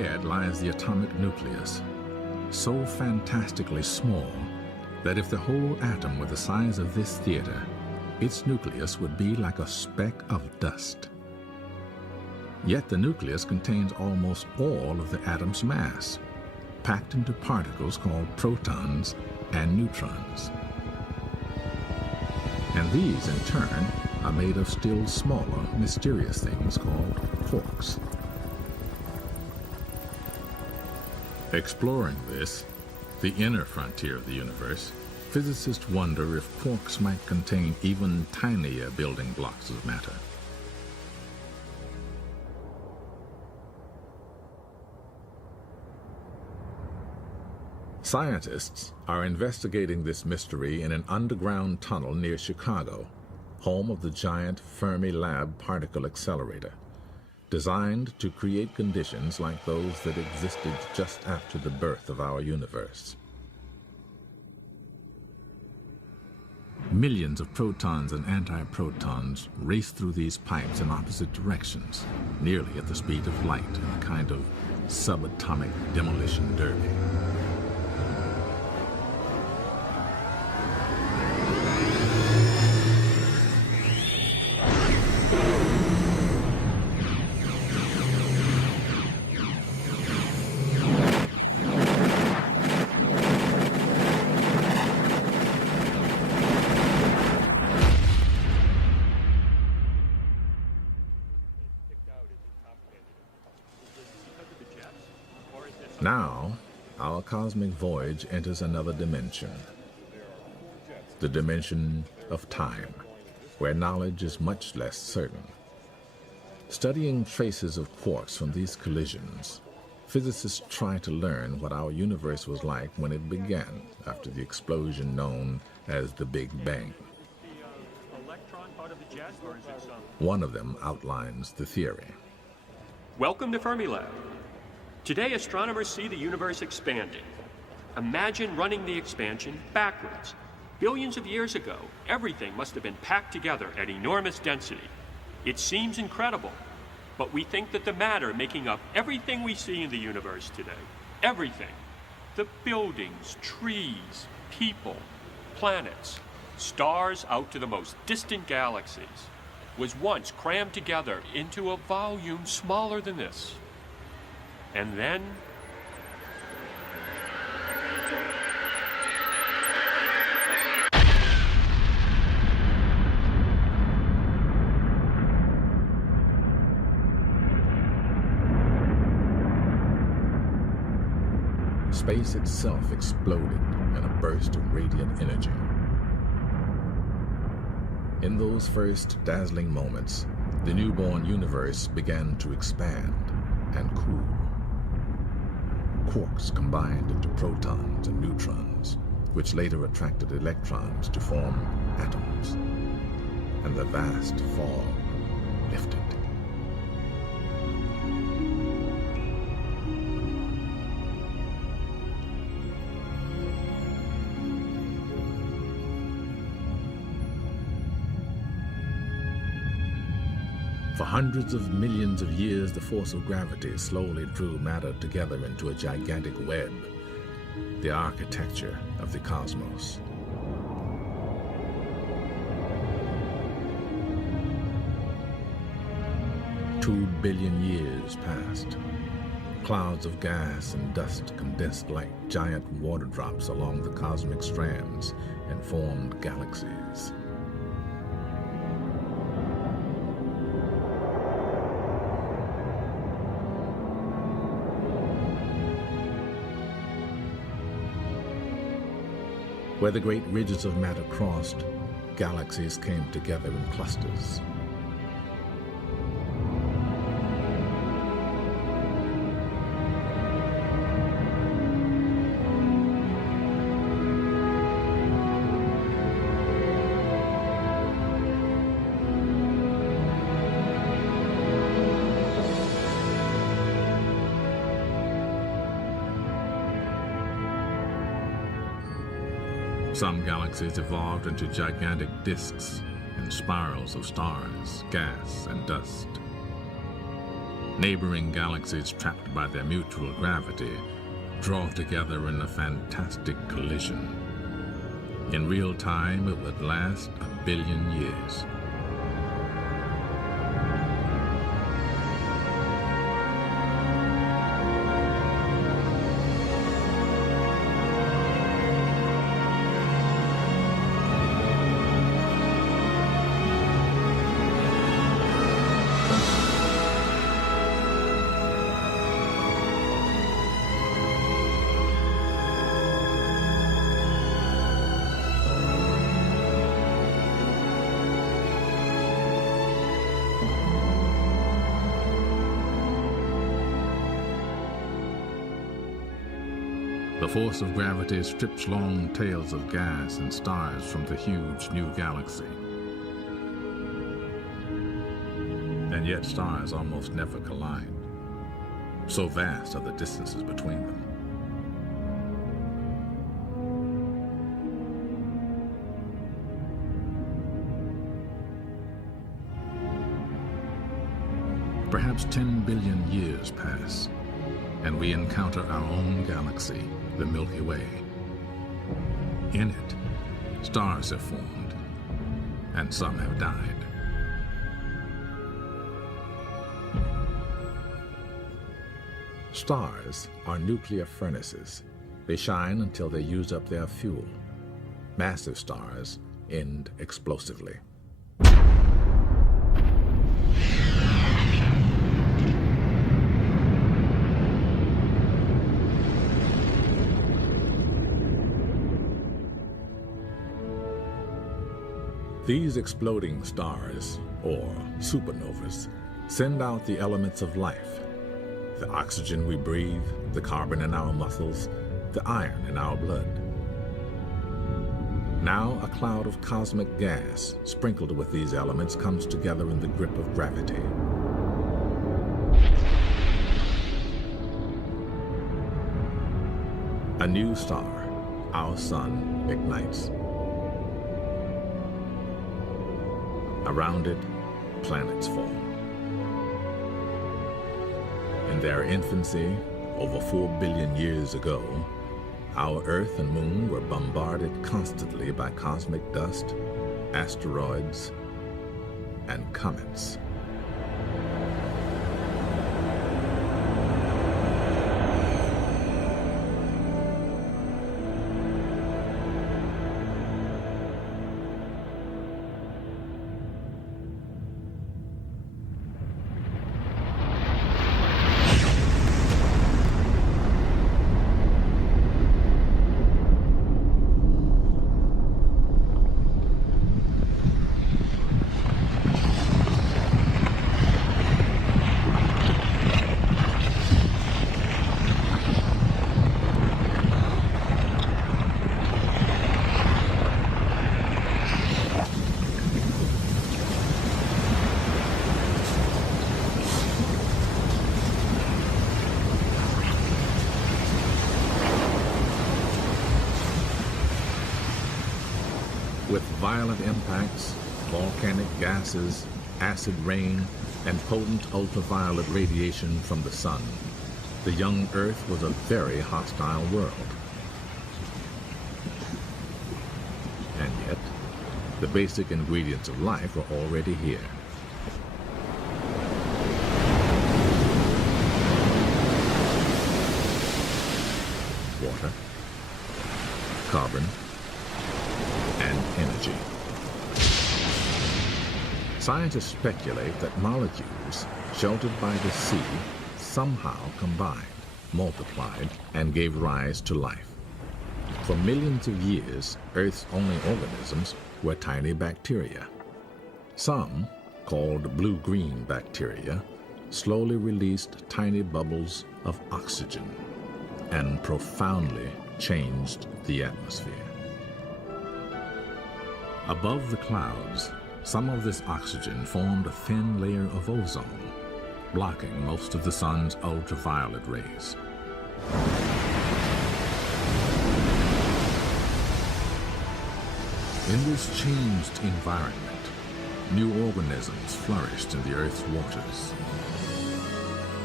ahead lies the atomic nucleus, so fantastically small that if the whole atom were the size of this theater, its nucleus would be like a speck of dust. Yet the nucleus contains almost all of the atom's mass, packed into particles called protons and neutrons. And these, in turn, are made of still smaller, mysterious things called quarks. Exploring this, the inner frontier of the universe, physicists wonder if quarks might contain even tinier building blocks of matter. Scientists are investigating this mystery in an underground tunnel near Chicago, home of the giant Fermi-Lab particle accelerator, designed to create conditions like those that existed just after the birth of our universe. Millions of protons and antiprotons race through these pipes in opposite directions, nearly at the speed of light, in a kind of subatomic demolition derby. Now, our cosmic voyage enters another dimension, the dimension of time, where knowledge is much less certain. Studying traces of quarks from these collisions, physicists try to learn what our universe was like when it began, after the explosion known as the Big Bang. One of them outlines the theory. Welcome to Fermilab. Today, astronomers see the universe expanding. Imagine running the expansion backwards. Billions of years ago, everything must have been packed together at enormous density. It seems incredible, but we think that the matter making up everything we see in the universe today, everything, the buildings, trees, people, planets, stars out to the most distant galaxies, was once crammed together into a volume smaller than this. And then, space itself exploded in a burst of radiant energy. In those first dazzling moments, the newborn universe began to expand and cool. Quarks combined into protons and neutrons, which later attracted electrons to form atoms, and the vast fog lifted. For hundreds of millions of years, the force of gravity slowly drew matter together into a gigantic web, the architecture of the cosmos. Two billion years passed. Clouds of gas and dust condensed like giant water drops along the cosmic strands and formed galaxies. Where the great ridges of matter crossed, galaxies came together in clusters. Some galaxies evolved into gigantic disks and spirals of stars, gas, and dust. Neighboring galaxies trapped by their mutual gravity draw together in a fantastic collision. In real time, it would last 1 billion years. The force of gravity strips long tails of gas and stars from the huge new galaxy. And yet stars almost never collide. So vast are the distances between them. Perhaps 10 billion years pass, and we encounter our own galaxy, the Milky Way. In it, stars have formed, and some have died. Stars are nuclear furnaces. They shine until they use up their fuel. Massive stars end explosively. These exploding stars, or supernovas, send out the elements of life: the oxygen we breathe, the carbon in our muscles, the iron in our blood. Now a cloud of cosmic gas sprinkled with these elements comes together in the grip of gravity. A new star, our sun, ignites. Around it, planets form. In their infancy, over 4 billion years ago, our Earth and Moon were bombarded constantly by cosmic dust, asteroids, and comets. With violent impacts, volcanic gases, acid rain, and potent ultraviolet radiation from the sun, the young Earth was a very hostile world. And yet, the basic ingredients of life were already here. Water, carbon, and energy. Scientists speculate that molecules sheltered by the sea somehow combined, multiplied, and gave rise to life. For millions of years, Earth's only organisms were tiny bacteria. Some, called blue-green bacteria, slowly released tiny bubbles of oxygen and profoundly changed the atmosphere. Above the clouds, some of this oxygen formed a thin layer of ozone, blocking most of the sun's ultraviolet rays. In this changed environment, new organisms flourished in the Earth's waters.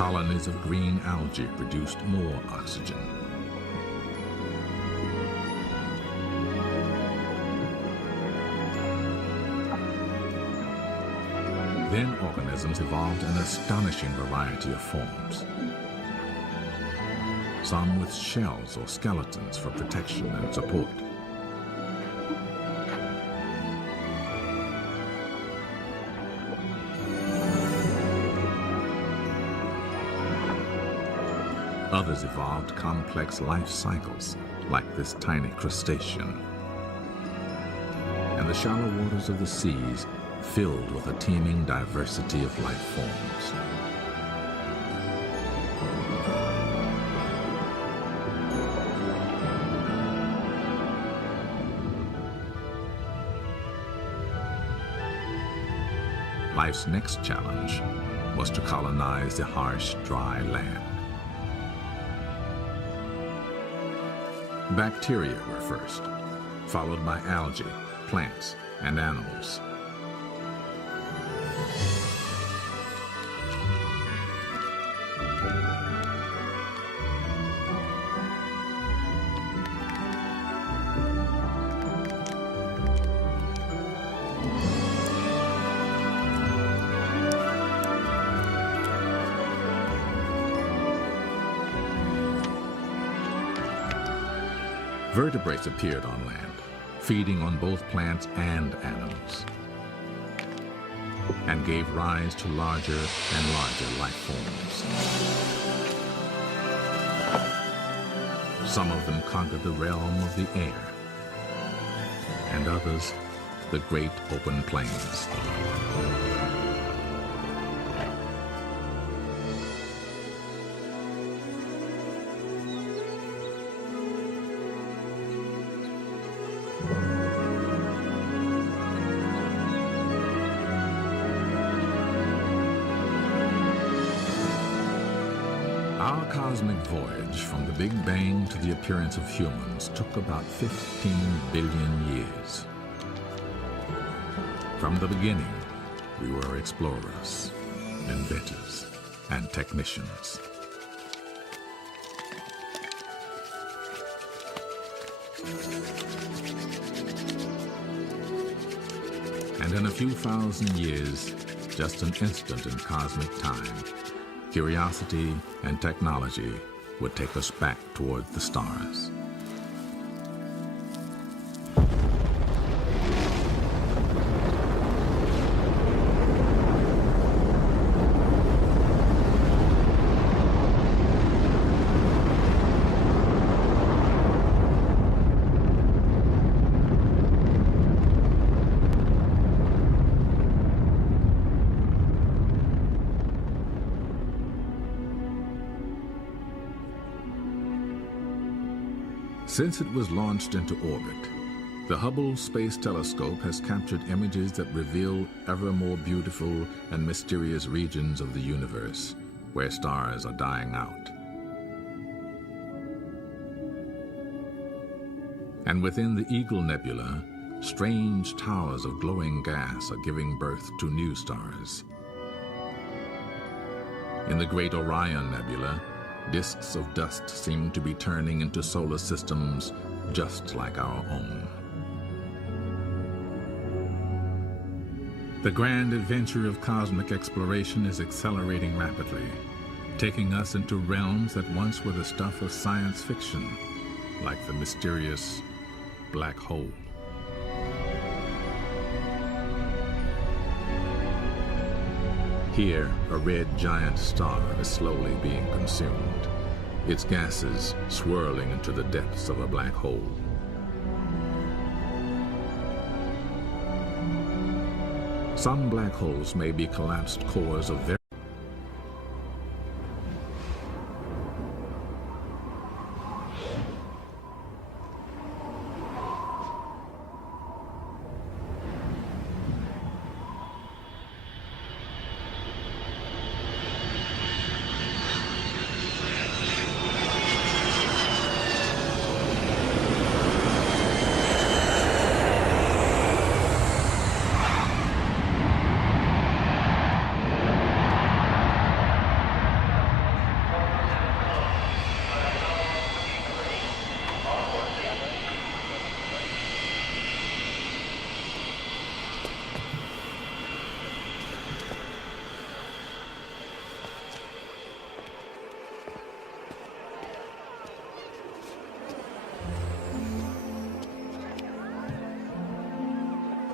Colonies of green algae produced more oxygen. Then organisms evolved an astonishing variety of forms. Some with shells or skeletons for protection and support. Others evolved complex life cycles, like this tiny crustacean. And the shallow waters of the seas filled with a teeming diversity of life forms. Life's next challenge was to colonize the harsh, dry land. Bacteria were first, followed by algae, plants, and animals. Vertebrates appeared on land, feeding on both plants and animals, and gave rise to larger and larger life forms. Some of them conquered the realm of the air, and others the great open plains. Our cosmic voyage from the Big Bang to the appearance of humans took about 15 billion years. From the beginning, we were explorers, inventors, and technicians. And in a few thousand years, just an instant in cosmic time, curiosity and technology would take us back toward the stars. Since it was launched into orbit, the Hubble Space Telescope has captured images that reveal ever more beautiful and mysterious regions of the universe, where stars are dying out. And within the Eagle Nebula, strange towers of glowing gas are giving birth to new stars. In the Great Orion Nebula, disks of dust seem to be turning into solar systems just like our own. The grand adventure of cosmic exploration is accelerating rapidly, taking us into realms that once were the stuff of science fiction, like the mysterious black hole. Here, a red giant star is slowly being consumed, its gases swirling into the depths of a black hole. Some black holes may be collapsed cores of very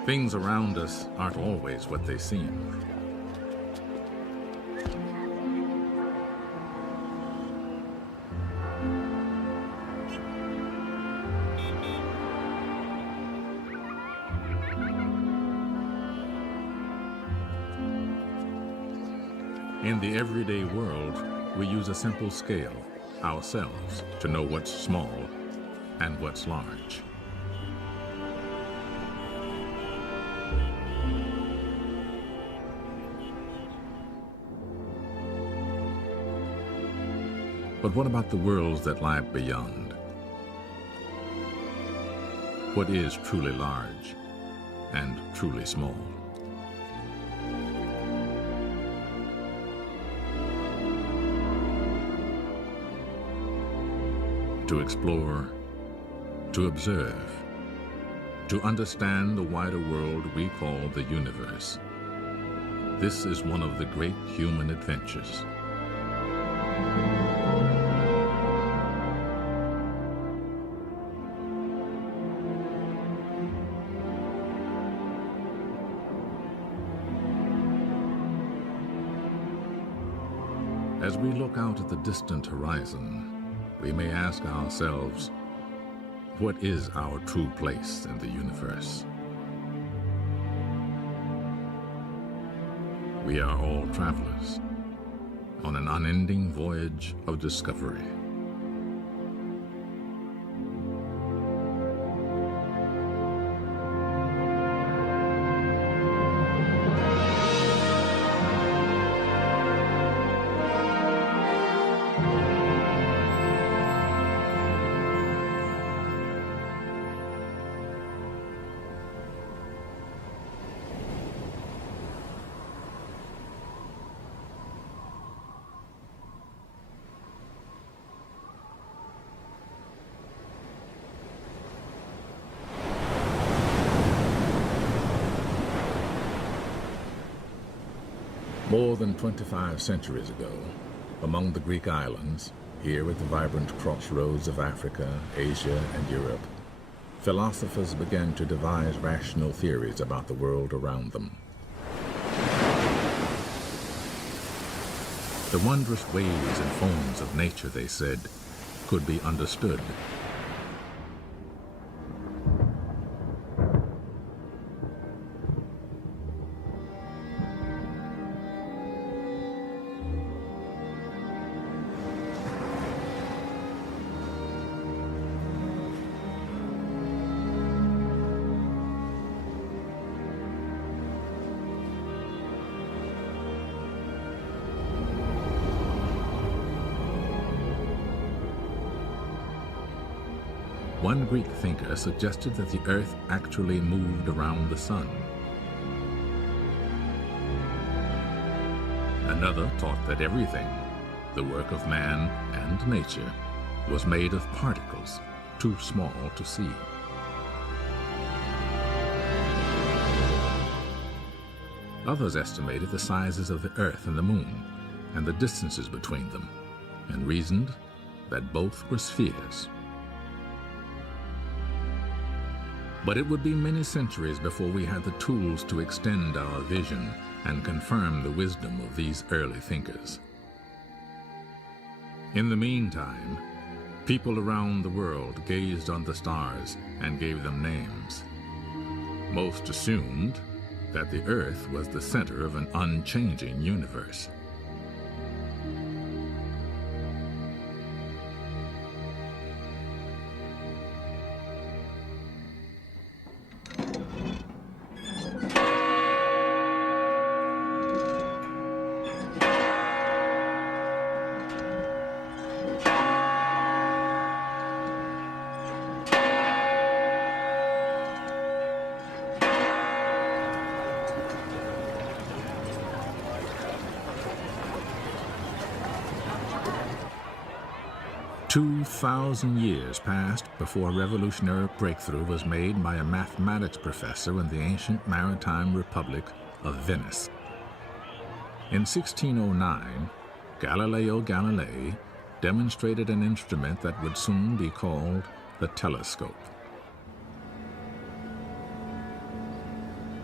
Things around us aren't always what they seem. In the everyday world, we use a simple scale, ourselves, to know what's small and what's large. But what about the worlds that lie beyond? What is truly large and truly small? To explore, to observe, to understand the wider world we call the universe. This is one of the great human adventures. As we look out at the distant horizon, we may ask ourselves, what is our true place in the universe? We are all travelers on an unending voyage of discovery. More than 25 centuries ago, among the Greek islands, here at the vibrant crossroads of Africa, Asia, and Europe, philosophers began to devise rational theories about the world around them. The wondrous ways and forms of nature, they said, could be understood. One Greek thinker suggested that the Earth actually moved around the sun. Another taught that everything, the work of man and nature, was made of particles too small to see. Others estimated the sizes of the Earth and the Moon and the distances between them, and reasoned that both were spheres. But it would be many centuries before we had the tools to extend our vision and confirm the wisdom of these early thinkers. In the meantime, people around the world gazed on the stars and gave them names. Most assumed that the Earth was the center of an unchanging universe. "2,000 years passed before a revolutionary breakthrough was made by a mathematics professor in the ancient maritime republic of Venice. In 1609, Galileo Galilei demonstrated an instrument that would soon be called the telescope.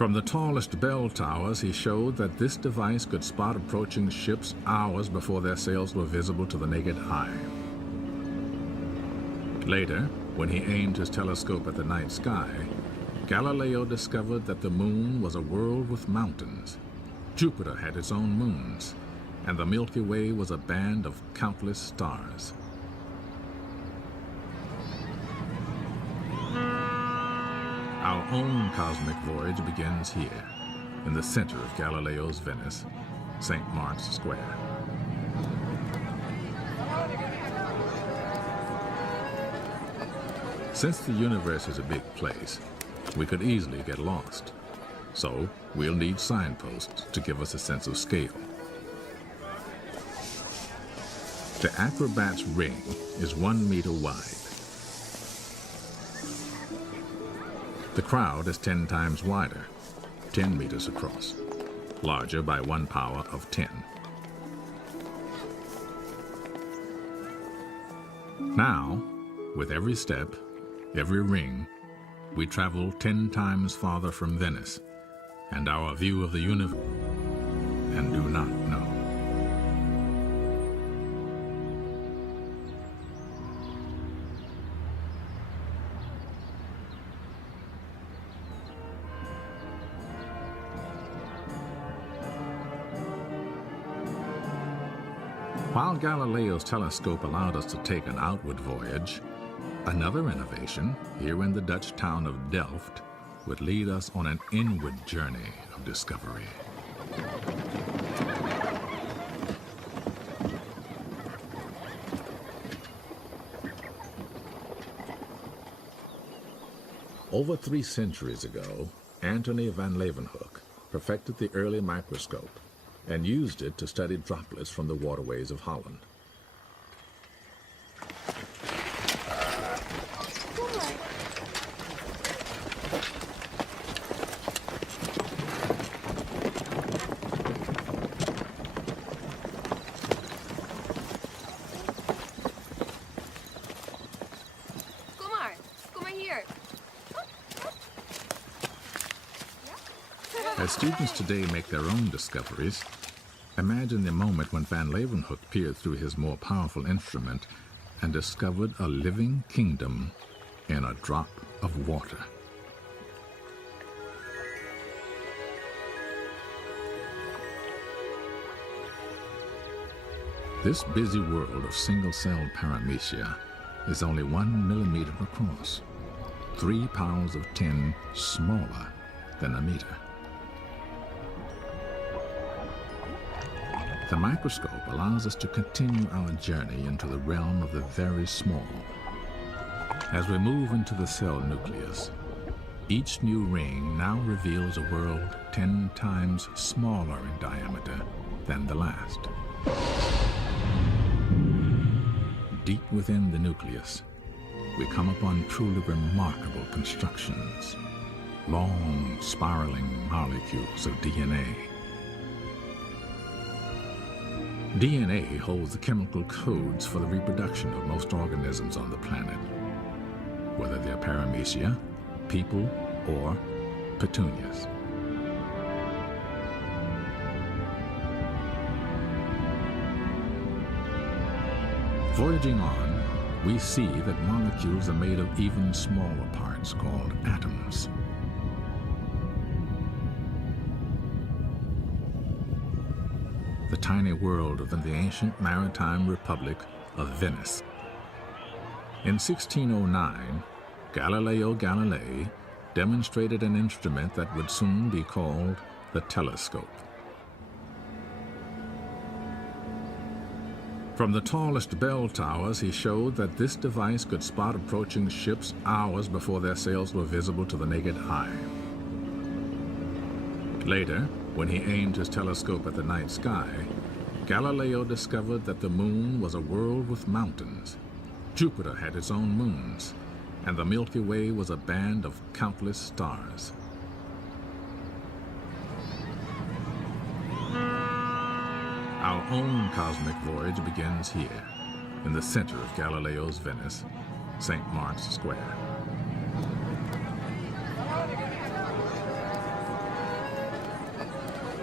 From the tallest bell towers, he showed that this device could spot approaching ships hours before their sails were visible to the naked eye. Later, when he aimed his telescope at the night sky, Galileo discovered that the moon was a world with mountains. Jupiter had its own moons, and the Milky Way was a band of countless stars. Our own cosmic voyage begins here, in the center of Galileo's Venice, St. Mark's Square. Since the universe is a big place, we could easily get lost. So we'll need signposts to give us a sense of scale. The acrobat's ring is 1 meter wide. The crowd is 10 times wider, 10 meters across, larger by 1 power of 10. Now, with every step, every ring, we travel 10 times farther from Venice, and our view of the universe, and do not know. While Galileo's telescope allowed us to take an outward voyage, another innovation, here in the Dutch town of Delft, would lead us on an inward journey of discovery. Over 3 centuries ago, Antony van Leeuwenhoek perfected the early microscope and used it to study droplets from the waterways of Holland. As students today make their own discoveries, imagine the moment when Van Leeuwenhoek peered through his more powerful instrument and discovered a living kingdom in a drop of water. This busy world of single-celled paramecia is only 1 millimeter across, 3 powers of 10 smaller than a meter. The microscope allows us to continue our journey into the realm of the very small. As we move into the cell nucleus, each new ring now reveals a world 10 times smaller in diameter than the last. Deep within the nucleus, we come upon truly remarkable constructions, long spiraling molecules of DNA. DNA holds the chemical codes for the reproduction of most organisms on the planet, whether they're paramecia, people, or petunias. Voyaging on, we see that molecules are made of even smaller parts called atoms. The tiny world within the ancient maritime republic of Venice. In 1609, Galileo Galilei demonstrated an instrument that would soon be called the telescope. From the tallest bell towers, he showed that this device could spot approaching ships hours before their sails were visible to the naked eye. Later, when he aimed his telescope at the night sky, Galileo discovered that the moon was a world with mountains. Jupiter had its own moons, and the Milky Way was a band of countless stars. Our own cosmic voyage begins here, in the center of Galileo's Venice, St. Mark's Square.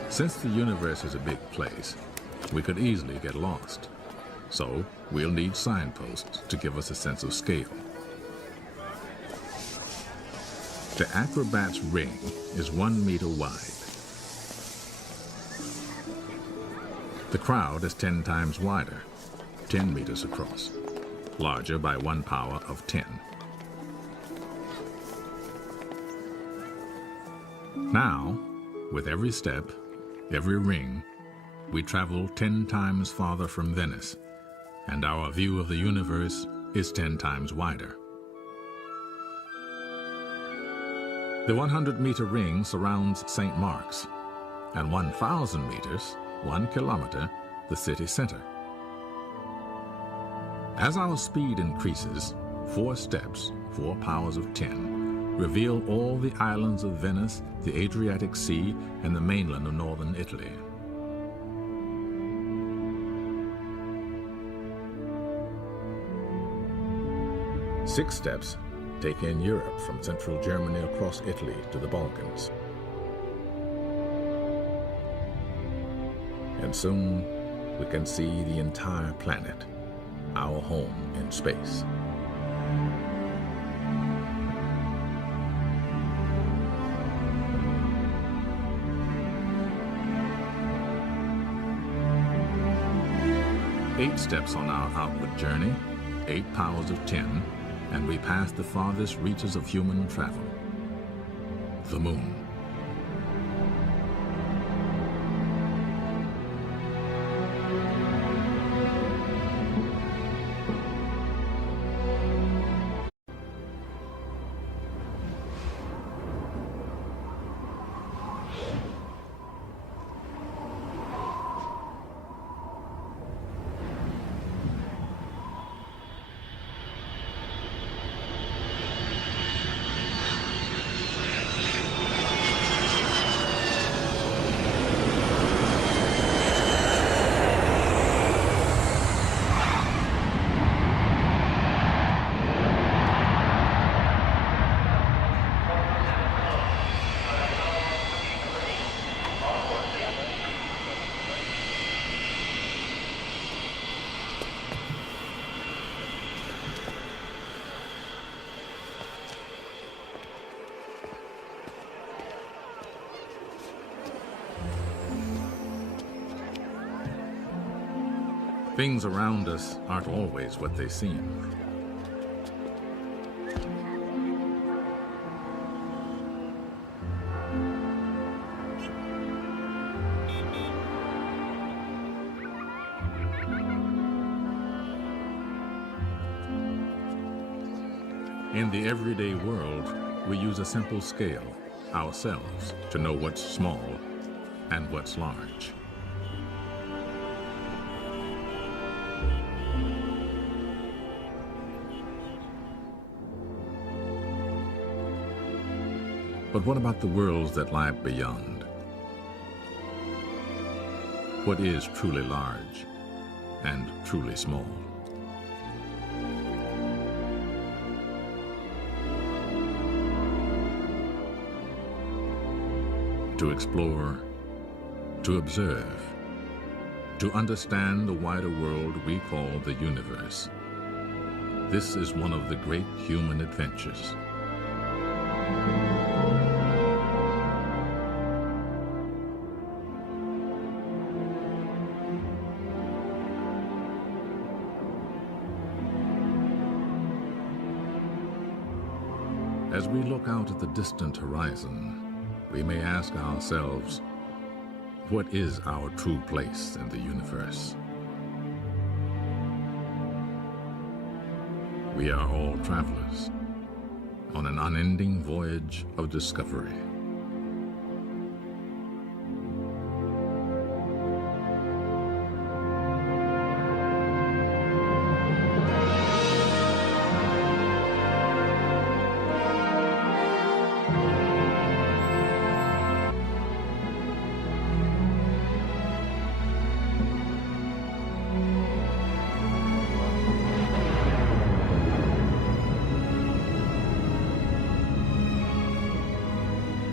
Since the universe is a big place, we could easily get lost. So we'll need signposts to give us a sense of scale. The acrobat's ring is 1 meter wide. The crowd is 10 times wider, 10 meters across, larger by 1 power of 10. Now, with every step, every ring, we travel 10 times farther from Venice, and our view of the universe is 10 times wider. The 100-meter ring surrounds St. Mark's, and 1,000 meters, 1 kilometer, the city center. As our speed increases, 4 steps, 4 powers of 10, reveal all the islands of Venice, the Adriatic Sea, and the mainland of northern Italy. Six steps take in Europe from central Germany across Italy to the Balkans. And soon we can see the entire planet, our home in space. Eight steps on our outward journey, 8 powers of 10, and we pass the farthest reaches of human travel, the moon. Things around us aren't always what they seem. In the everyday world, we use a simple scale, ourselves, to know what's small and what's large. But what about the worlds that lie beyond? What is truly large and truly small? To explore, to observe, to understand the wider world we call the universe. This is one of the great human adventures. As we look out at the distant horizon, we may ask ourselves, what is our true place in the universe? We are all travelers on an unending voyage of discovery.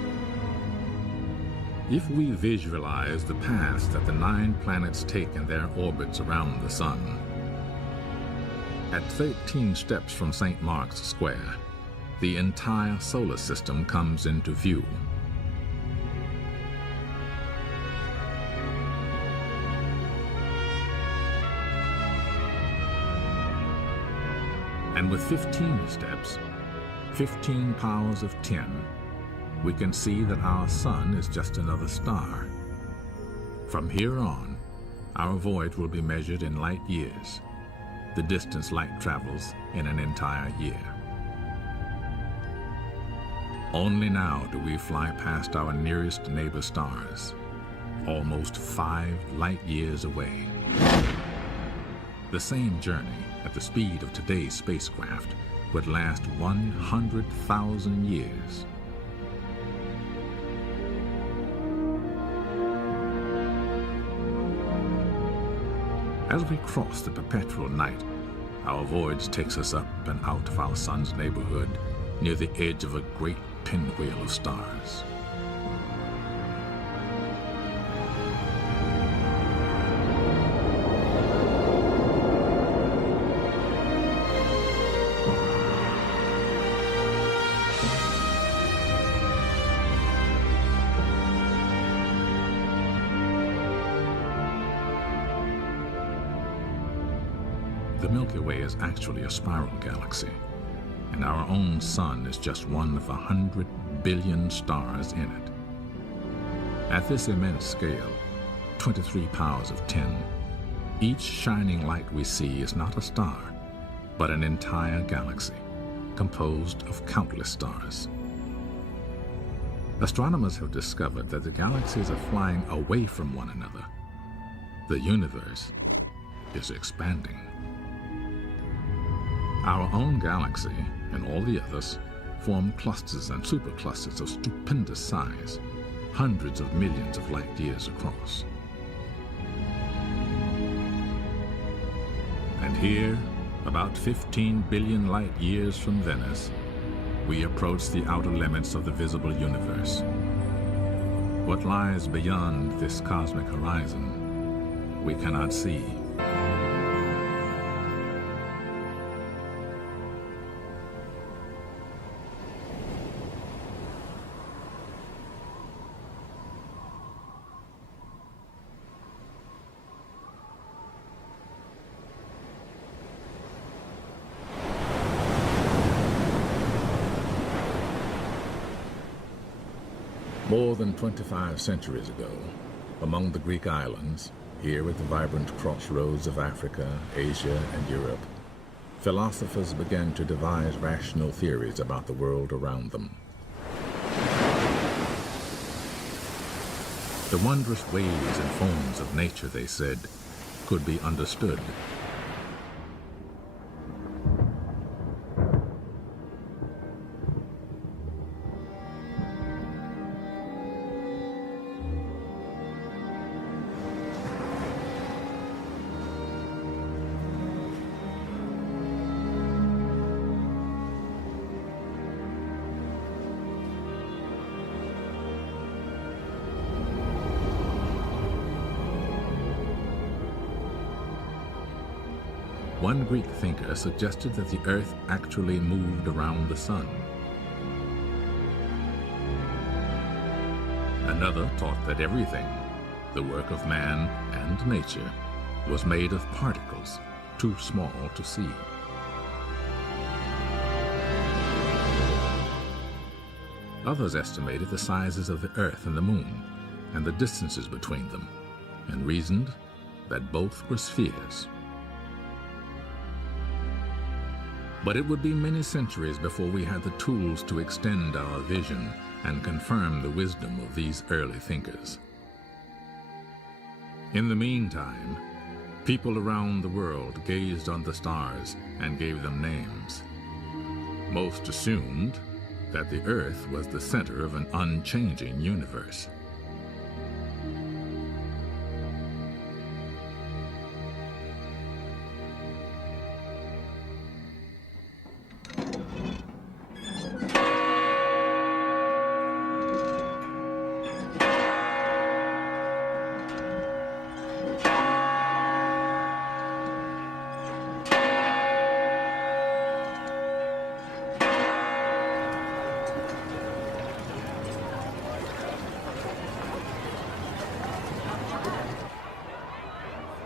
If we visualize the paths that the 9 planets take in their orbits around the Sun, at 13 steps from St. Mark's Square, the entire solar system comes into view. And with 15 steps, 15 powers of 10, we can see that our Sun is just another star. From here on, our voyage will be measured in light years, the distance light travels in an entire year. Only now do we fly past our nearest neighbor stars, almost 5 light years away. The same journey at the speed of today's spacecraft would last 100,000 years. As we cross the perpetual night, our voyage takes us up and out of our Sun's neighborhood near the edge of a great pinwheel of stars. The Milky Way is actually a spiral galaxy, and our own Sun is just one of 100 billion stars in it. At this immense scale, 23 powers of 10, each shining light we see is not a star, but an entire galaxy, composed of countless stars. Astronomers have discovered that the galaxies are flying away from one another. The universe is expanding. Our own galaxy, and all the others, form clusters and superclusters of stupendous size, hundreds of millions of light years across. And here, about 15 billion light years from Venice, we approach the outer limits of the visible universe. What lies beyond this cosmic horizon, we cannot see. More than 25 centuries ago, among the Greek islands, here at the vibrant crossroads of Africa, Asia, and Europe, philosophers began to devise rational theories about the world around them. The wondrous waves and forms of nature, they said, could be understood. One Greek thinker suggested that the Earth actually moved around the Sun. Another taught that everything, the work of man and nature, was made of particles too small to see. Others estimated the sizes of the Earth and the Moon and the distances between them, and reasoned that both were spheres. But it would be many centuries before we had the tools to extend our vision and confirm the wisdom of these early thinkers. In the meantime, people around the world gazed on the stars and gave them names. Most assumed that the Earth was the center of an unchanging universe.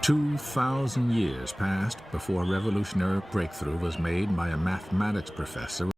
2,000 years passed before a revolutionary breakthrough was made by a mathematics professor